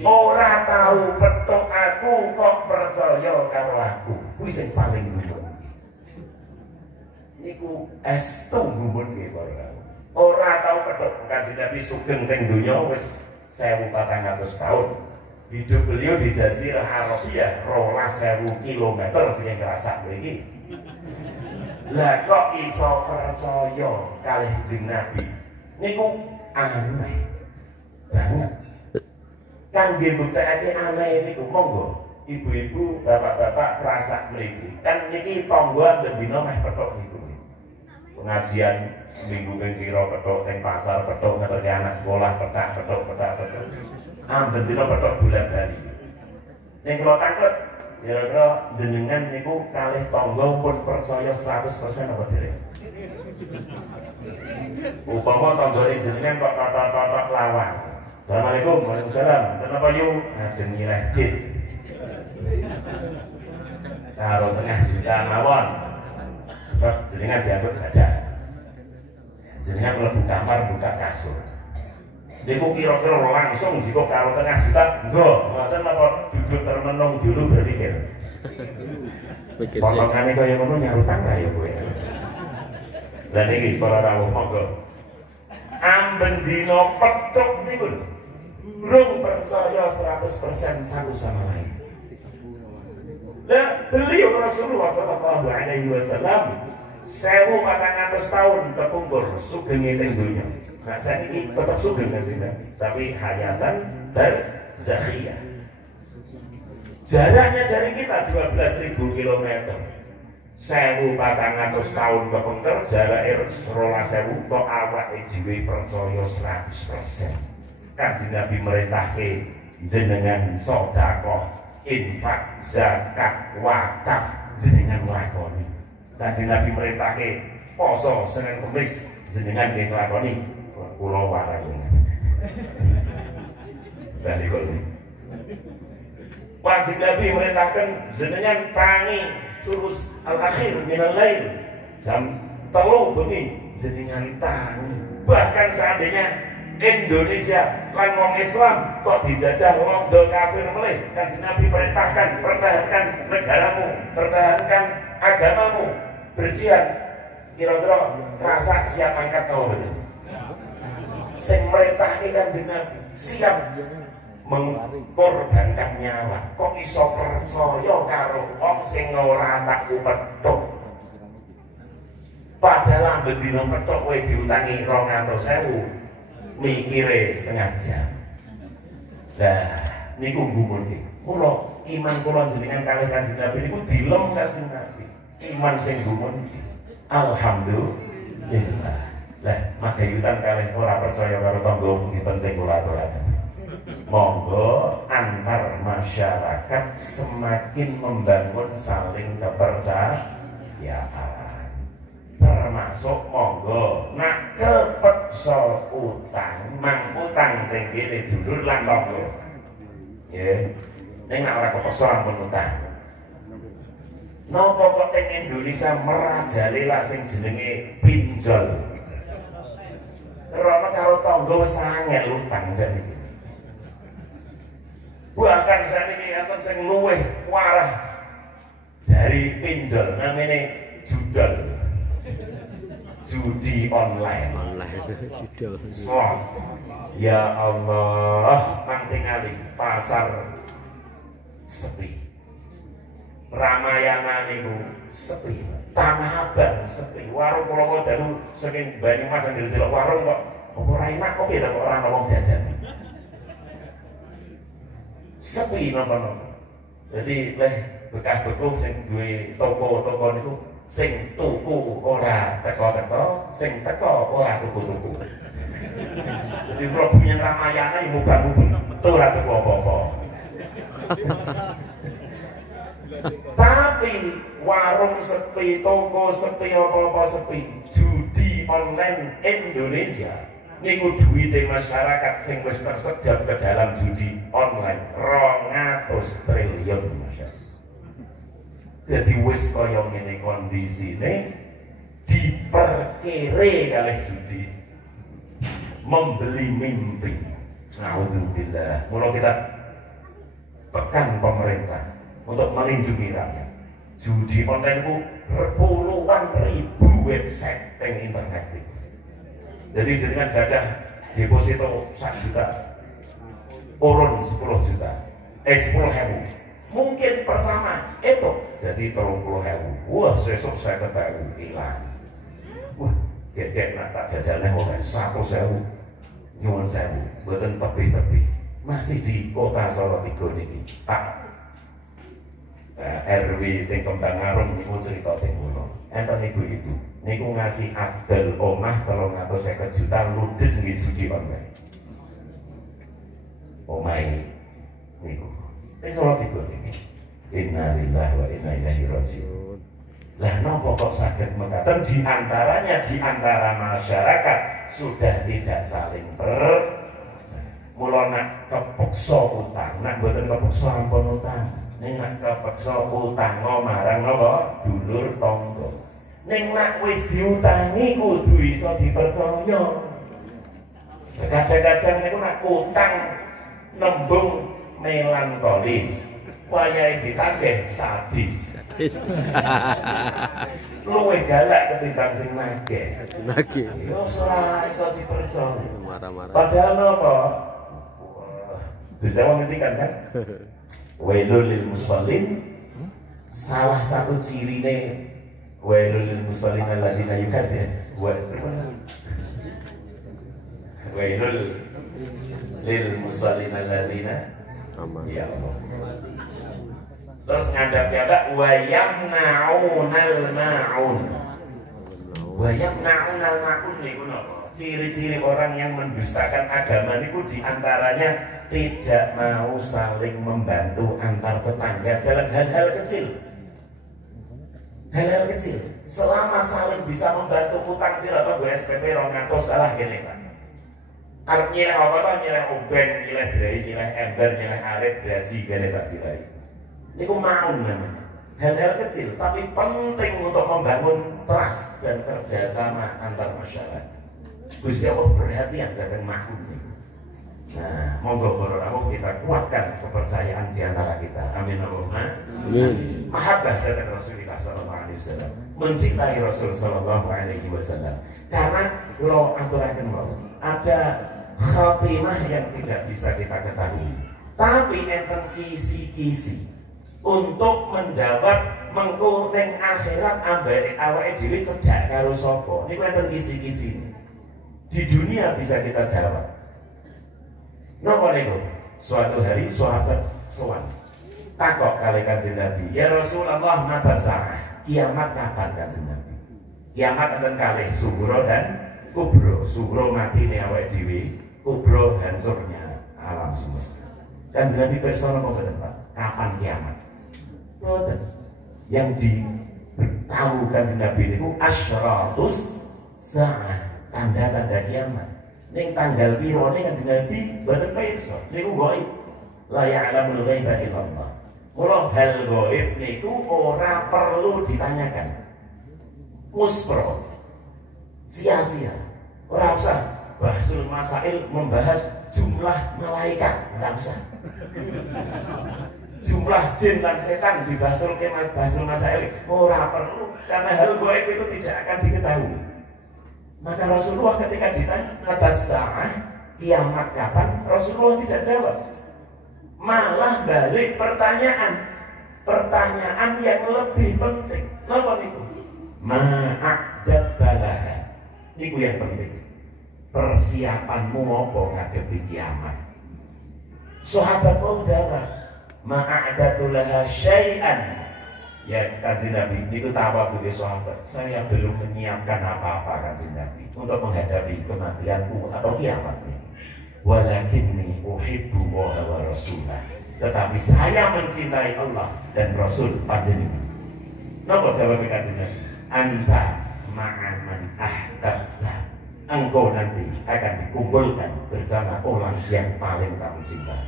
Ora tahu petok aku kok percaya karo aku. Kuwi sing paling gumun. Niku estu gumun nggih para. Ora tahu petok Kanjeng Nabi sugeng teng donya wis 1400 tahun. Hidup beliau di Jazirah Arabia 12.000 kilometer sing kerasa mriki. Lah kok iso percaya kalih Kanjeng Nabi? Niku aneh banget. Kangge buktekake aneh niku monggo ibu-ibu, bapak-bapak kerasa mriki. Kan niki tangga bendina meh petok niku. Pengajian seminggu ping pira petok teng pasar petok ngerti anak sekolah petok. Bendina petok bulan bali. Ning kula taklet kira-kira jenengan niku kalih tangga pun percaya 100% apa dereng? Upama tanggane jenengan kok tata-tata lawang. Assalamualaikum, waalaikumsalam. Kenapa yuk? Ngajeng nyileh dit. Karo tengah juta mawon. Sebab jenengan dianggap gada. Jenengan mlebu kamar buka kasur. Niku kira-kira langsung jika karo tengah juta, enggak, ngoten napa duduk termenung dulu berpikir. Potongane kaya ngono nyarutan ra ya kowe. Lah niki para rawuh monggo. Amben dina petuk niku lho. Urung percaya 100% satu sama lain. Lah beliau Rasulullah sallallahu alaihi wasallam 1400 tahun kepungkur sugeng teng donya. Nah saiki tetep sugeng kanjeng Nabi, tapi hayatan barzakhiyah. Jaraknya dari kita 12.000 km. 1400 tahun kepungkur jaraknya 12.000 kok awake dhewe percaya 100%. Kanjeng Nabi merintahke jenengan sedekah, infak, zakat, wakaf jenengan lakoni. Kanjeng Nabi merintahke poso Senin Kamis jenengan nglakoni, kula warang. Bali kok. Kanjeng Nabi merintahkan jenengan tangi sulus al-akhir minal lail jam 3 bengi jenengan tangi. Bahkan seandainya Indonesia lan wong Islam kok dijajah wong do kafir meleh, Kanjeng Nabi perintahkan pertahankan negaramu, pertahankan agamamu, berjihad. Kira-kira rasa siap angkat apa betul? Sing merintahke Kanjeng Nabi siap mengkorbankan nyawa. Kok iso percaya karo wong sing ora tak petuk? Padahal ambek dina petuk kowe diutangi 200.000. Mikire setengah jam. Lah niku gumunke. Kula iman kula jenengan kalih Kanjeng Nabi niku dilem Kanjeng Nabi. Iman sing gumun. Alhamdulillah. Lah magayutan kalih ora percaya karo tangga iki penting kula aturaken. Monggo antar masyarakat semakin membangun saling kepercayaan. Termasuk monggo nak kepeksa utang, mang utang teng kene dulur lan tangga. Nggih. Ning nak ora kepeksa ampun utang. Napa kok teng Indonesia merajalela sing jenenge pinjol. Karena karo tangga wis angel utang sakniki. Bahkan sakniki enten sing luwih parah dari pinjol namanya judal. Judi online. Ya Allah, mantingali pasar sepi. Ramayana niku sepi. Tanah Abang sepi. Warung kula dalu saking Banyumas anggere delok warung kok ora enak kok ya kok ora ana wong jajan. Sepi napa-napa. Jadi leh bekah-bekuh sing duwe toko-toko niku sing tuku ora teko-teko, sing teko ora tuku-tuku. Jadi kalau punya Ramayana ibu kamu betul ora tuku apa-apa. Tapi warung sepi, toko sepi, apa-apa sepi. Judi online Indonesia niku duwite masyarakat sing wis tersedot ke dalam judi online 200 triliun. Jadi wis kaya ngene kondisine diperkere kalih judi membeli mimpi. Naudzubillah. Mula kita tekan pemerintah untuk melindungi rakyat. Judi online ku puluhan ribu website teng internet itu. Jadi jenengan gadah deposito 1 juta, urun 10 juta, 10.000. Mungkin pertama itu jadi 30.000. Wah, sesuk 50.000 hilang. Wah, gek nak tak jajalnya oleh 100.000, nyuwun sewu, mboten tepi-tepi. Masih di kota Solo 3 niki. Pak RW teng Kembang Arum niku cerita teng kono. Enten ibu-ibu niku ngasih adel omah 350 juta ludes nggih judi online. Omah ini niku teng Solo 3 niki. Innalillahi wa inna ilaihi raji'un. Lah napa kok saged mekaten di antara masyarakat sudah tidak saling mula nak kepeksa utang, nak mboten kepeksa ampun utang. Ning nak kepeksa utang marang napa dulur tangga. Ning nak wis diutangi kudu iso dipercaya. Kadang-kadang niku nak utang nembung melankolis, wayahe ditagih sadis. Luwih galak ketimbang sing nagih. Yo ora iso dipercaya. Marah-marah. Padahal napa? Gusti Allah ngendikan kan? Wailul lil musallin, salah satu cirine wailul lil musallin alladzina wailul lil musallin alladzina ya Allah. Terus ngadap kata wa yamna'unal ma'un. Wa yamna'unal ma'un niku napa? Ciri-ciri orang yang mendustakan agama niku diantaranya tidak mau saling membantu antar tetangga dalam hal-hal kecil. Hal-hal kecil. Selama saling bisa membantu utang pira apa gue SPP 200 salah gini Pak. Arep nyileh apa nyileh obeng, nyileh drai, nyileh ember, nyileh arit, gaji gene tak silai. Niku maun namanya. Hal-hal kecil tapi penting untuk membangun trust dan kerjasama antar masyarakat. Gusti Allah perhatian dengan maun ini. Nah, monggo para rawuh kita kuatkan kepercayaan di antara kita. Amin Allahumma. Amin. Mahabbah terhadap Rasulullah sallallahu alaihi wasallam. Mencintai Rasul sallallahu alaihi wasallam. Karena kalau aturaken ada khatimah yang tidak bisa kita ketahui. Tapi enten kisi-kisi untuk menjawab mengko ning akhirat ambek awake dhewe cedhak karo sapa. Niku enten kisi-kisi. Di dunia bisa kita jawab. Napa niku? Suatu hari sahabat sowan. Takok kali Kanjeng Nabi, "Ya Rasulullah, mata sa'ah? Kiamat kapan Kanjeng Nabi?" Kiamat enten kalih sughra dan kubro. Sughra matine awake dhewe, kubro hancurnya alam semesta. Kanjeng Nabi pirsa napa mboten, Pak? Kapan kiamat? Mboten. Yang ditahu Kanjeng Nabi niku asyratus sa'ah, tanda-tanda kiamat. Ning tanggal pirone Kanjeng Nabi mboten pirsa. Niku gaib. La ya'lamul ghaiba illallah. Mula hal gaib niku ora perlu ditanyakan. Muspro. Sia-sia. Ora usah bahsul masail membahas jumlah malaikat, ora usah. Jumlah jin dan setan dibahsul masail ora perlu karena hal gaib itu tidak akan diketahui. Maka Rasulullah ketika ditanya atas sa'ah kiamat kapan, Rasulullah tidak jawab. malah balik pertanyaan yang lebih penting. Napa niku? Ma'adat balaha. Niku yang penting. Persiapanmu apa ngadepi kiamat? Sahabat mau jawab, ma'adatulaha syai'an. Ya Kanjeng Nabi, niku tawadhu sahabat. Saya belum menyiapkan apa-apa Kanjeng Nabi untuk menghadapi kematianku atau kiamat. Walakinni uhibbu wa rasulah. Tetapi saya mencintai Allah dan Rasul panjenengan. Napa jawab Kanjeng Nabi? Anta ma'aman ahbabta. Engkau nanti akan dikumpulkan bersama orang yang paling kamu cintai.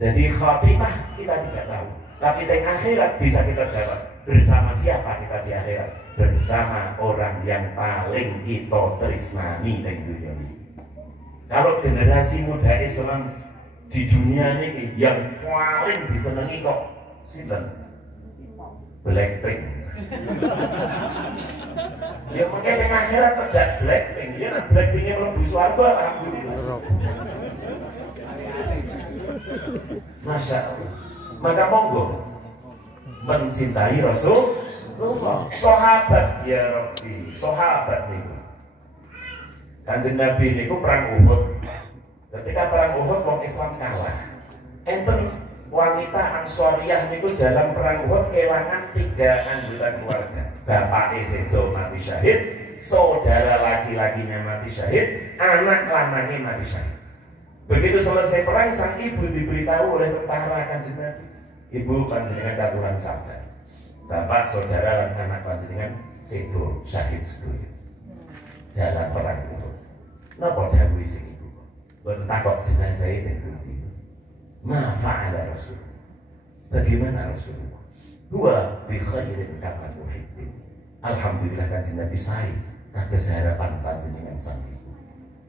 Jadi khatimah kita tidak tahu, tapi di akhirat bisa kita jawab. Bersama siapa kita di akhirat? Bersama orang yang paling kita tresnani di dunia ini. Kalau generasi muda Islam di dunia ini yang paling disenangi kok sinten? Blackpink. Ya mungkin di akhirat sejak Blackpink, ya nah Blackpinknya mlebu swarga alhamdulillah. Masya Allah. Maka monggo mencintai Rasulullah. Sahabat ya Rabbi, sahabat niku. Kanjeng Nabi niku perang Uhud. Ketika perang Uhud wong Islam kalah. Enten wanita Ansariyah niku dalam perang Uhud kelangan 3 anggota keluarga. Bapaknya sedo mati syahid, saudara laki-lakinya mati syahid, anak lanangnya mati syahid. Begitu selesai perang, sang ibu diberitahu oleh tentara Kanjeng Nabi, ibu panjenengan katuran sabda, bapak, saudara, dan anak panjenengan sedo syahid sedoyo dalam perang Uhud. Napa dawuh sing ibu? Mboten takok jenazah itu pundi. Ma fa'ala Rasul. Bagaimana Rasulullah? Huwa bi khairin kama tuhibbin. Alhamdulillah Kanjeng Nabi sae kados harapan panjenengan sang ibu.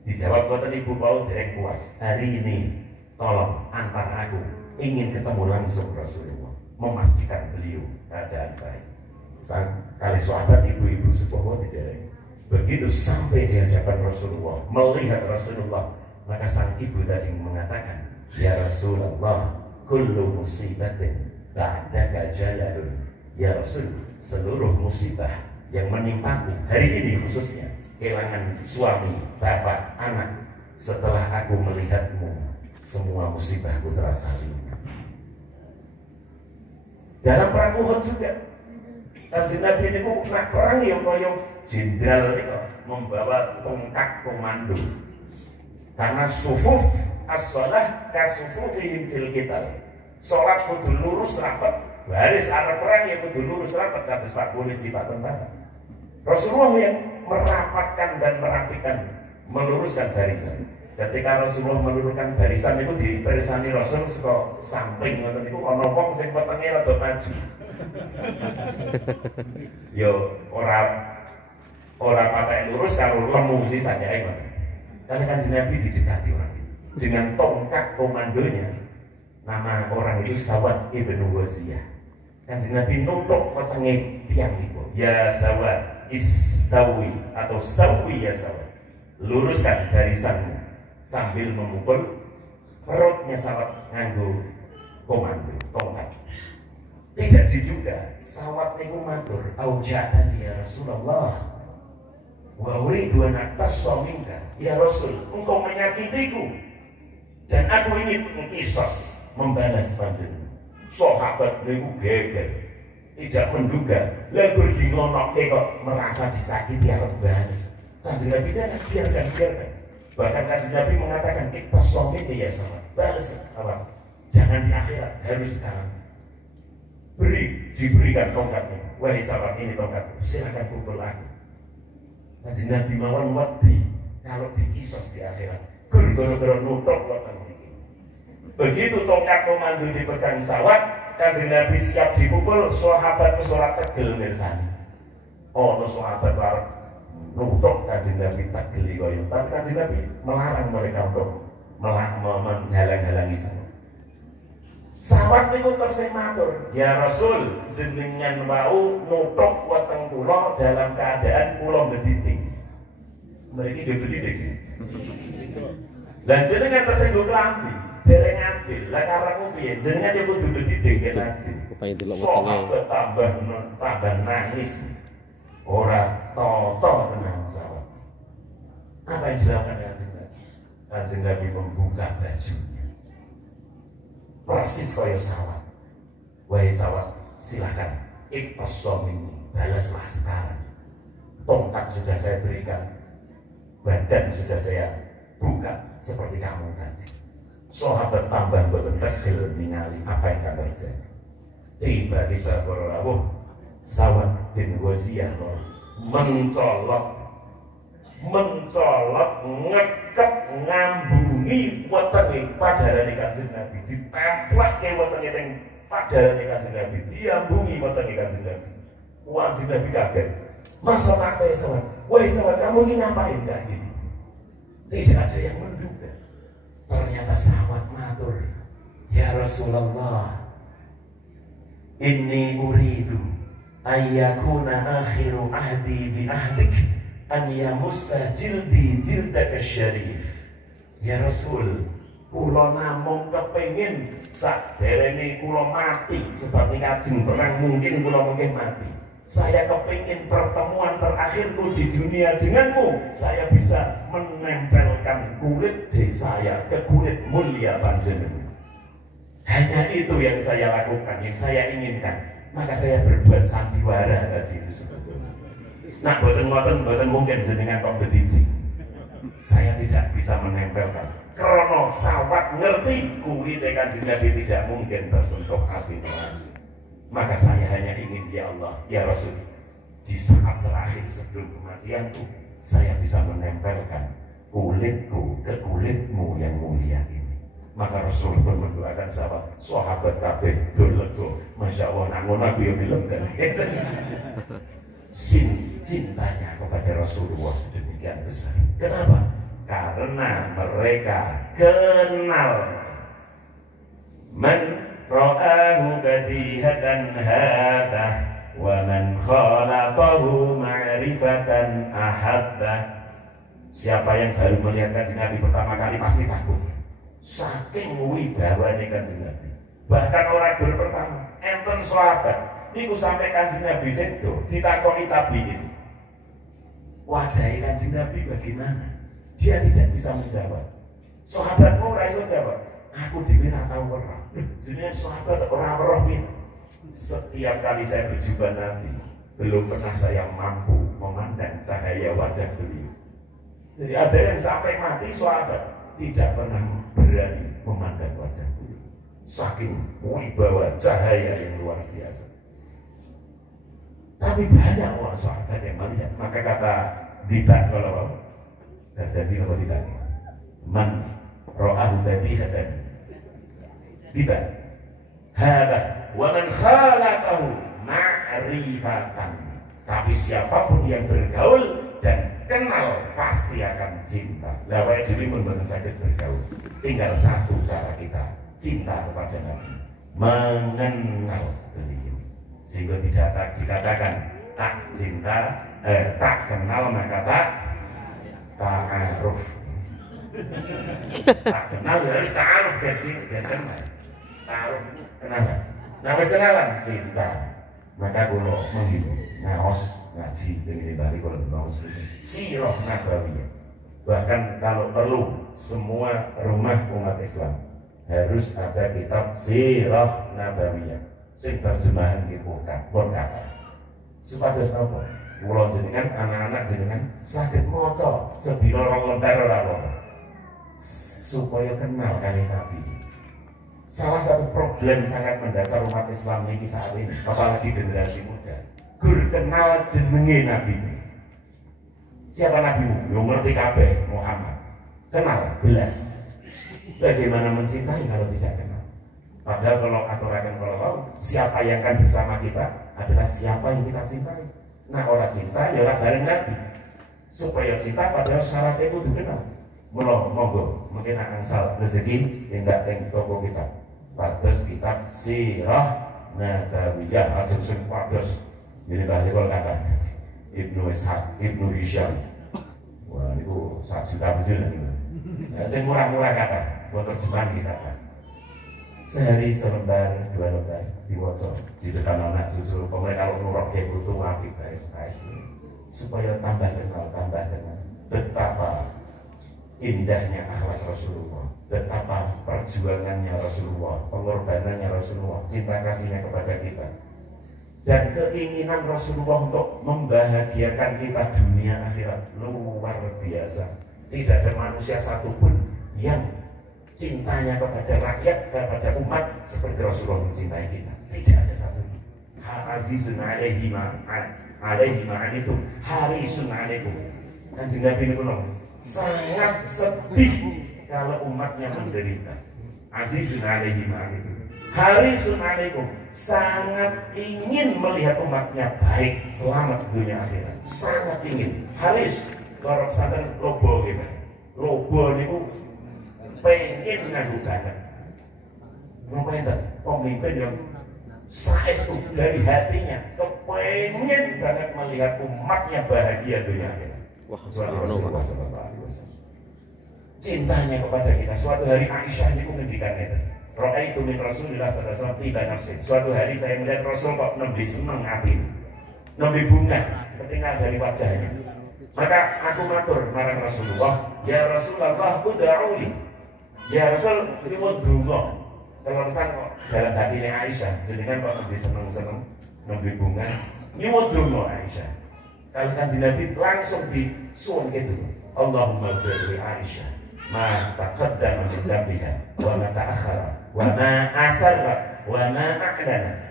Dijawab boten ibu mau dereng puas. Hari ini tolong antar aku ingin ketemu langsung Rasulullah, memastikan beliau keadaan baik. Sang kali sahabat ibu-ibu sepuh dereng. Begitu sampai di hadapan Rasulullah, melihat Rasulullah, maka sang ibu tadi mengatakan, ya Rasulullah, kullu musibatin ba'daka jalalun. Ya Rasul, seluruh musibah yang menimpaku hari ini khususnya kehilangan suami, bapak, anak, setelah aku melihatmu semua musibahku terasa ringan. Dalam perang Uhud juga Kanjeng Nabi ini nak perang yang koyong jenderal itu membawa tongkat komando karena sufuf as-shalah kasufufihim fil qital. Salat kudu lurus rapat, baris arah perang yang kudu lurus rapat kados Pak Polisi, Pak Tentara. Rasulullah yang merapatkan dan merapikan, meluruskan barisan. Ketika Rasulullah meluruskan barisan itu diperisani Rasul saka samping ngoten niku ana wong sing wetenge rada maju. Yo ora patek lurus karo lemu sih sajake ngoten. Karena Kanjeng Nabi didekati orang itu dengan tongkat komandonya. Nama orang itu Sawad ibnu Waziyah. Kanjeng Nabi nutuk wetenge tiyang niku. Ya Sawad istawi atau sawi ya Sawad. Luruskan barisanmu sambil memukul perutnya Sawad nganggo komando tongkat. Tidak diduga Sawad niku matur, "Auja'an ya Rasulullah. Wa uridu an aqtassa minka." Ya Rasul, engkau menyakitiku dan aku ingin mengkisos, membalas panjenengan. Sahabat niku geger, tidak menduga lalu dingonokke kok merasa disakiti arep balas. Kanjeng Nabi jangan biarkan. Bahkan Kanjeng Nabi mengatakan kita somit ya Sawad, balas apa? Jangan di akhirat, harus sekarang. Diberikan tongkatnya. Wahai Sawad, ini tongkatku, silakan pukul aku. Kanjeng Nabi mawon wedi kalau dikisos di akhirat. Gara-gara nutuk wonten iki. Begitu tongkat komando dipegang Sawad, Kanjeng Nabi siap dipukul, sahabat sholat tegel mirsani. Oh, sahabat arep nutuk Kanjeng Nabi tegeli koyo. Tapi Kanjeng Nabi melarang mereka untuk menghalang-halangi Sawad. Sawad niku tersih matur, "Ya Rasul, jenengan wau nutuk weteng kula dalam keadaan kula bedidik." Mriki nggih bedidik. Lan jenengan tersinggung kelambi. dereng adil. Lah karaku piye? Jenengan yo kudu didengken adil. Upaya delok wetenge. Sahabat tambah nangis. Ora toto tenang sahabat. Apa yang dilakukan Kanjeng Nabi membuka bajunya. Persis kaya sawat. Wahai sawat, silakan iktasam ini, balaslah sekarang. Tongkat sudah saya berikan, badan sudah saya buka seperti kamu tadi. Sahabat tambah boten tegel ningali apa yang akan terjadi. Tiba-tiba berlabuh Sawat bin Ghaziyah mencolot ngekep ngambungi wetenge padarane Kanjeng Nabi, ditemplake wetenge teng padarane Kanjeng Nabi, diambungi wetenge Kanjeng Nabi. Kanjeng Nabi kaget. Masa tak Sawat? Wahai Sawat, kamu ini ngapain kayak gini? Tidak ada yang menduga. Ternyata Sawat matur, ya Rasulullah, inni uridu ayyakuna akhiru ahdi bi ahdik an yamussa jildi jildaka syarif. Ya Rasul, kula namung kepengin saderenge kula mati, sebab nikajeng perang mungkin kula mungkin mati. Saya kepingin pertemuan terakhirku di dunia denganmu, saya bisa menempelkan kulit saya ke kulit mulia panjenengan. Hanya itu yang saya lakukan, yang saya inginkan. Maka saya berbuat sandiwara tadi itu sebetulnya. Nah, boten mungkin jenengan kompetitif. Saya tidak bisa menempelkan. Krono Sawat ngerti kulit Kanjeng Nabi tidak mungkin tersentuh api neraka. Maka saya hanya ingin, ya Allah, ya Rasul, di saat terakhir sebelum kematianku, saya bisa menempelkan kulitku ke kulitmu yang mulia ini. Maka Rasul pun mendoakan sahabat kabeh dolego. Masya Allah, namun Nabi yang bilang cintanya kepada Rasulullah sedemikian besar. Kenapa? Karena mereka kenal man ra'ahu badihatan hadha wa man khalaqahu ma'rifatan ahabba. Siapa yang baru melihat Kanjeng Nabi pertama kali pasti takut. Saking wibawanya Kanjeng Nabi. Bahkan orang guru pertama, enten sahabat niku sampai Kanjeng Nabi sedo ditakoki tabiin. Wajah Kanjeng Nabi bagaimana? Dia tidak bisa menjawab. Sahabatmu ora iso jawab. Aku dhewe ora tau weruh. Jenenge sahabat ora weruh piye. Setiap kali saya berjumpa Nabi, belum pernah saya mampu memandang cahaya wajah beliau. Jadi ada yang sampai mati sahabat tidak pernah berani memandang wajah beliau. Saking wibawa cahaya yang luar biasa. Tapi banyak orang sahabat yang melihat. Maka kata Dibak kalau jadi apa tidak? Man ro'ahu badihatan Dibak hada wa man khalaqahu ma'rifatan. Tapi siapapun yang bergaul dan kenal pasti akan cinta. Lah wae dhewe mun sakit bergaul. Tinggal satu cara kita cinta kepada Nabi, mengenal beliau. Sehingga tidak dikatakan tak cinta, tak kenal maka tak ta'aruf. Tak kenal harus ta'aruf, dan kenal. Ta'aruf kenalan. Nah wis kenalan cinta. Maka kula menghimbau ngaos ngaji dengan balik kalau sirah nabawiyah. Bahkan kalau perlu semua rumah umat Islam harus ada kitab sirah nabawiyah sing terjemahan di pun kata supados apa kula jenengan anak-anak jenengan saged maca sedina 2 lembar ora apa supaya kenal kali Nabi. Salah satu problem sangat mendasar umat Islam ini saat ini, apalagi generasi muda, gur kenal jenenge Nabi ini. Siapa nabimu? Yang ngerti kabeh Muhammad. Kenal, belas. Bagaimana mencintai kalau tidak kenal? Padahal kalau aturakan kalau siapa yang akan bersama kita adalah siapa yang kita cintai. Nah orang cinta ya orang bareng Nabi. Supaya cinta padahal syaratnya itu kenal. Monggo mungkin akan salah rezeki tidak teng toko kita. Pados kitab sirah nabawiyah aja sing pados ini balik kalau kata Ibnu Ishaq, Ibnu Hisham. Wah niku 1 juta bujur niku. Ya sing murah-murah kata. buat terjemahan kita kan. Sehari selembar, 2 lembar diwaca di depan anak cucu. Pokoknya kalau nurut kayak butuh wapi supaya tambah kenal betapa indahnya akhlak Rasulullah, betapa perjuangannya Rasulullah, pengorbanannya Rasulullah, cinta kasihnya kepada kita, dan keinginan Rasulullah untuk membahagiakan kita dunia akhirat luar biasa. Tidak ada manusia satupun yang cintanya kepada rakyat, kepada umat seperti Rasulullah mencintai kita. Tidak ada satu. Azizun alaihi ma'anitum harisun alaikum. Kanjeng Nabi niku sangat sedih kalau umatnya menderita. Azizun alaihi ma'anitum harisun alaikum, sangat ingin melihat umatnya baik, selamat dunia akhirat. Sangat ingin. Haris corok santen lobo gitu. Lobo niku pengen nganggo banget. Ngono pemimpin yang saestu dari hatinya kepengen banget melihat umatnya bahagia dunia akhirat. Wah, Rasulullah sallallahu alaihi wasallam. Cintanya kepada kita. Suatu hari Aisyah niku ngendikan itu. Ra'aitu min Rasulillah sallallahu alaihi wasallam tiba nafsi. Suatu hari saya melihat Rasul kok nembe seneng ati. Nembe bunga ketinggal dari wajahnya. Maka aku matur marang Rasulullah, "Ya Rasulullah, ud'uli." Ya Rasul, nyuwun donga. Terusan kok dalam hatinya Aisyah, jenengan kok lebih seneng-seneng nembe bunga, nyuwun donga Aisyah. Kalau Kanjeng Nabi langsung disuwun gitu. Allahumma ighfir li Aisyah ma taqaddama min dhanbiha wa ma ta'akhkhara wa ma asarra wa ma a'lanat.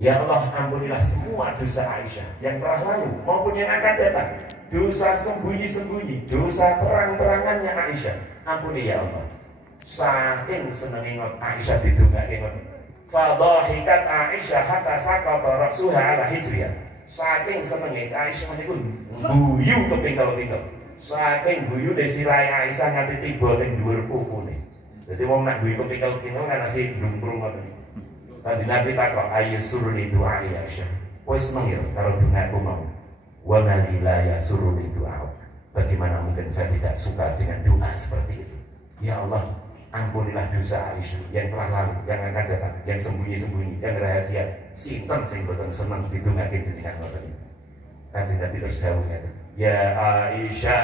Ya Allah, ampunilah semua dosa Aisyah yang telah lalu maupun yang akan datang. Dosa sembunyi-sembunyi, dosa terang-terangannya Aisyah, ampuni ya Allah. Saking senengnya Aisyah didongake ngoten. Fadhahikat Aisyah hatta saqata ra'suha ala hijriyah. Saking senengnya Aisyah niku guyu kepingkel-pingkel. Saking guyu desirai Aisyah nganti tiba ning dhuwur pupune. Dadi wong nak guyu kepingkel-pingkel kan asih ndungprung ngoten. Kanjeng Nabi takok, ayu suruni doa Aisyah. Kowe seneng ya karo dongaku mau. Wa ma la yasuruni doa. Bagaimana mungkin saya tidak suka dengan doa seperti itu? Ya Allah, ampunilah dosa Aisyah yang telah lalu, yang akan datang, yang sembunyi-sembunyi, yang rahasia. Sinten sing boten seneng didongake jenengan ngoten. Kanjeng Nabi terus dawuh ngeten. Ya Aisyah,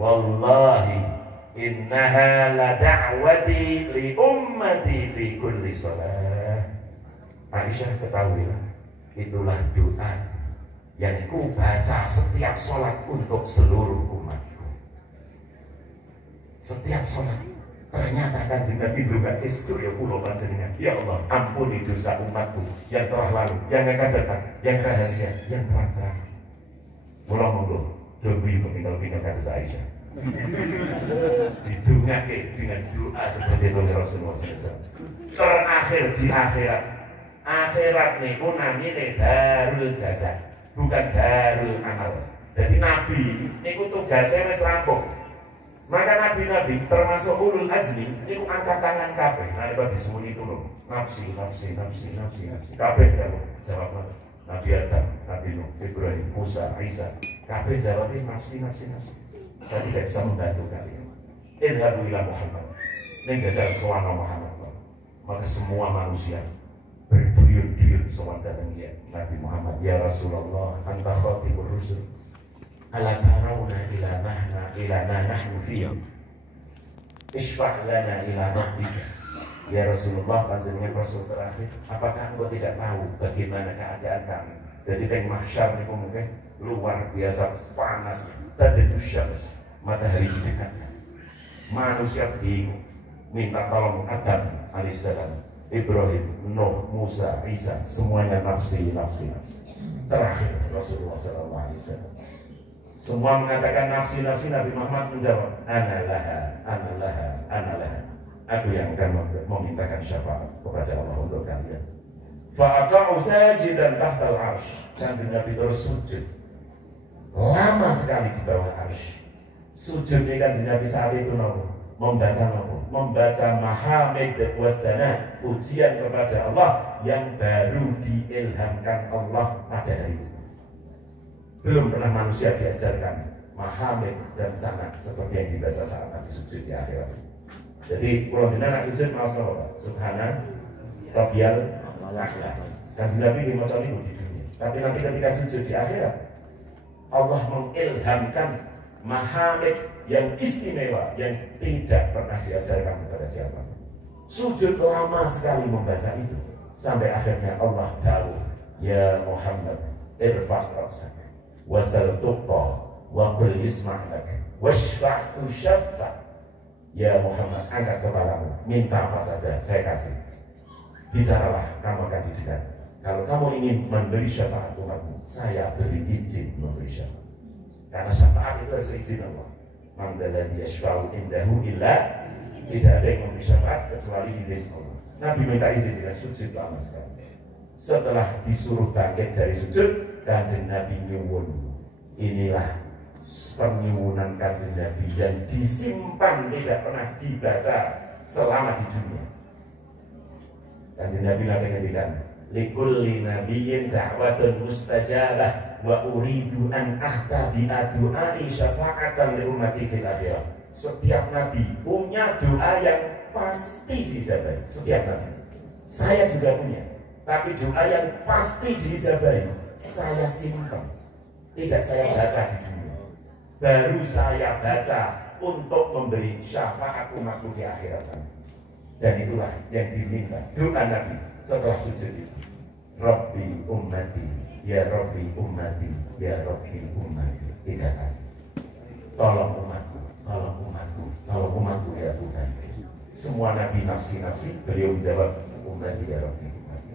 wallahi innaha la da'wati li ummati fi kulli shalah. Aisyah, ketahuilah, itulah doa yang ku baca setiap sholat untuk seluruh umatku. Setiap sholat. Ternyata Kanjeng Nabi juga istri kula panjenengan. Ya Allah, ampuni dosa umatku yang telah lalu, yang akan datang, yang rahasia, yang terang-terang. Mula monggo doa kepinggal-pinggal kata Aisyah. Didongake dengan doa seperti itu Rasulullah SAW. Terakhir di akhirat. Akhirat niku namine darul jazaa, bukan darul amal. Jadi Nabi niku tugasnya wis rampung. Maka nabi-nabi termasuk ulul azmi niku angkat tangan kabeh. Nah nek disembunyi dulu. Nafsi. Kabeh jawab Nabi Adam, Nabi Nuh, Ibrahim, Musa, Isa. Kabeh jawabnya nafsi. Saya tidak bisa membantu kalian. Idhabu ila Muhammad. Ning jajar sowana Muhammad. Maka semua manusia berduyun-duyun sowan datang ya Nabi Muhammad. Ya Rasulullah, anta khatibur rusul. Ala tarawna ila nahnu fiya. Isfa' lana ila rabbika. Ya Rasulullah, panjenengan Rasul terakhir, apakah engkau tidak tahu bagaimana keadaan kami? Jadi teng mahsyar niku mungkin luar biasa panas. Tadadu syams, matahari di dekatnya. Manusia bingung, minta tolong Adam alaihissalam, Ibrahim, Nuh, Musa, Isa, semuanya nafsi. Terakhir Rasulullah SAW. Semua mengatakan nafsi. Nabi Muhammad menjawab, ana laha. Aku yang akan memintakan syafaat kepada Allah untuk kalian. Fa'aqa'u sajidan tahtal arsh. Kanjeng Nabi terus sujud lama sekali di bawah arsh. Sujud ini Kanjeng Nabi saat itu membaca mahamid wasana, ujian kepada Allah yang baru diilhamkan Allah pada hari itu. Belum pernah manusia diajarkan mahamid dan sana seperti yang dibaca saat Nabi sujud di akhirat. Jadi kalau jenengan sujud maos napa? Subhana Rabbiyal A'la. Dan Nabi di masa ini di dunia. Tapi nanti ketika sujud di akhirat, Allah mengilhamkan mahamid yang istimewa yang tidak pernah diajarkan kepada siapa. Sujud lama sekali membaca itu sampai akhirnya Allah tahu, ya Muhammad, irfa' ra'saka wasal tuqqa wa qul isma'lak washfa'tu syaffa'. Ya Muhammad, angkat kepalamu, minta apa saja saya kasih. Bicaralah, kamu akan didengar. Kalau kamu ingin memberi syafaat umatmu, saya beri izin memberi syafaat. Karena syafaat itu harus izin Allah. Man dzalladzi yashfa'u indahu illa, tidak ada yang memberi syafaat kecuali izin Allah. Nabi minta izin dengan sujud lama sekali. Setelah disuruh bangkit dari sujud, kanjeng Nabi nyuwun. Inilah penyuwunan kanjeng Nabi yang disimpan, tidak pernah dibaca selama di dunia. Kanjeng Nabi lagi ngendikan, likulli nabiyyin da'watun mustajabah wa uridu an akhtabi'a du'ai syafa'atan li ummati fil akhirah. Setiap nabi punya doa yang pasti diijabahi. Setiap nabi. Saya juga punya. Tapi doa yang pasti diijabahi saya simpan. Tidak saya baca di dunia. Baru saya baca untuk memberi syafaat umatku di akhirat. Dan itulah yang diminta doa Nabi setelah sujud itu. Rabbi ummati, ya Rabbi ummati, ya Rabbi ummati. 3 kali. Tolong umatku, tolong umatku, tolong umatku ya Tuhan. Semua Nabi nafsi-nafsi, beliau menjawab ummati ya Rabbi ummati.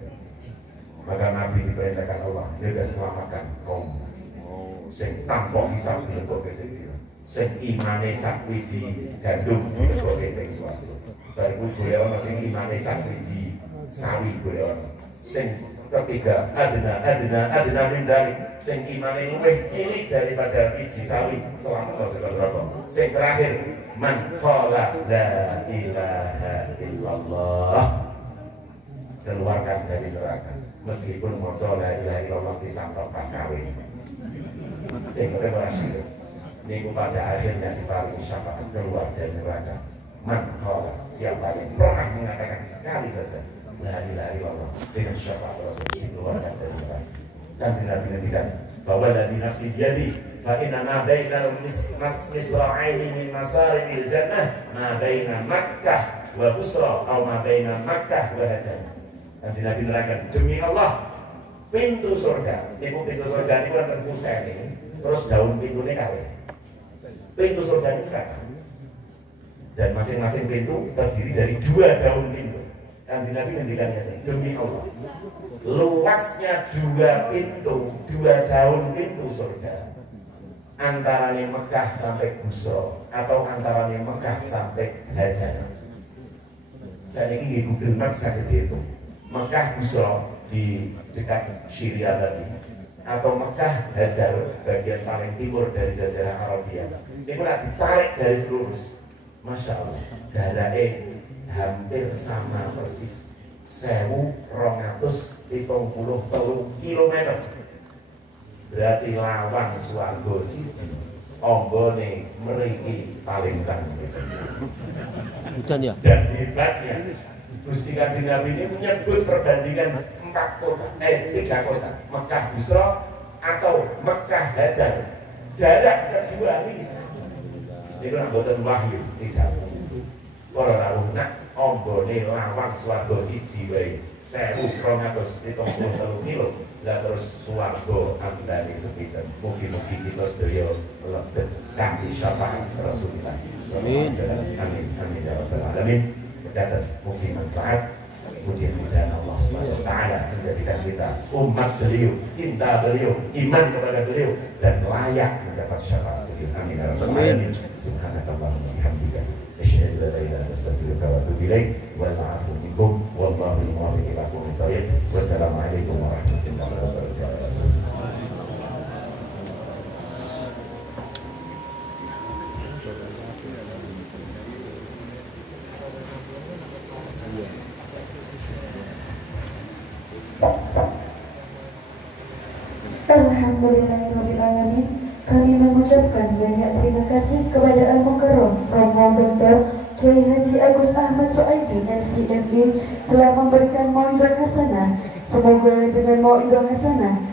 Maka Nabi diperintahkan Allah, dia selamatkan kaum sing tanpa hisab dilebokke sing sing imane sak wiji gandum dilebokke teng swarga. Bariku boleh ana sing imane sak wiji sawi boleh ana. Sing ketiga adna min dalik, sing imane luwih cilik daripada wiji sawi selamat saka neraka. Sing terakhir man qala la ilaha illallah, keluarkan dari neraka meskipun maca la ilaha illallah disampak pas kawin. Sehingga berhasil niku pada akhirnya diparingi syafaat keluar dari neraka. Man qala, siapa yang pernah mengatakan sekali saja la ilaha illallah dengan syafaat Rasul dikeluarkan dari neraka. Dan Nabi ngendikan bahwa ladzi nafsi biyadi fa inna ma bainal misra'aini min masaribil jannah ma baina Makkah wa Busra atau ma baina Makkah wa Hajar. Dan Nabi nerangkan, demi Allah, pintu surga, pintu surga ini kan terpusat ini, terus daun pintunya kawin. Pintu surga ini kan, dan masing-masing pintu terdiri dari 2 daun pintu. Kanjeng Nabi ngendikannya, demi Allah, luasnya 2 pintu, 2 daun pintu surga, antaranya Mekah sampai Busra atau antaranya Mekah sampai Hajar. Saya ini Google Maps saya dihitung. Mekah Busra di dekat Syria tadi, atau Mekah Hajar bagian paling timur dari Jazirah Arabia. Ini pernah ditarik garis lurus, masya Allah, jaraknya hampir sama persis 1273 km. Berarti lawang swarga siji, ombone mriki paling kan. Dan hebatnya Gusti Kanjeng Nabi ini menyebut perbandingan 3 kota, Mekah Busra atau Mekah Hajar. Jarak kedua ini itu boten wahyu, tidak. Para rawuh nak ombone lawang swarga siji wae 1273 kilo. Lah terus swarga andane sepiten. Mugi-mugi kita sedaya lebet kanthi syafaat Rasulullah. Amin. Amin ya rabbal alamin. Dan mungkin manfaat, mudah-mudahan Allah SWT menjadikan kita umat beliau, cinta beliau, iman kepada beliau, dan layak mendapat syafaat beliau. Amin ya rabbal alamin. Subhanakallahumma wa bihamdika, asyhadu an la ilaha illa anta, astaghfiruka wa atubu ilaik. Wal 'afwu minkum wallahu muwaffiq ila aqwamit thoriq. Wassalamualaikum warahmatullahi wabarakatuh. Alhamdulillahirrahmanirrahim. Kami mengucapkan banyak terima kasih kepada Al-Mukarram Romo Dr. Kiai Haji Agus Ahmad Soaibin MCME telah memberikan mauidhah hasanah. Semoga dengan mauidhah hasanah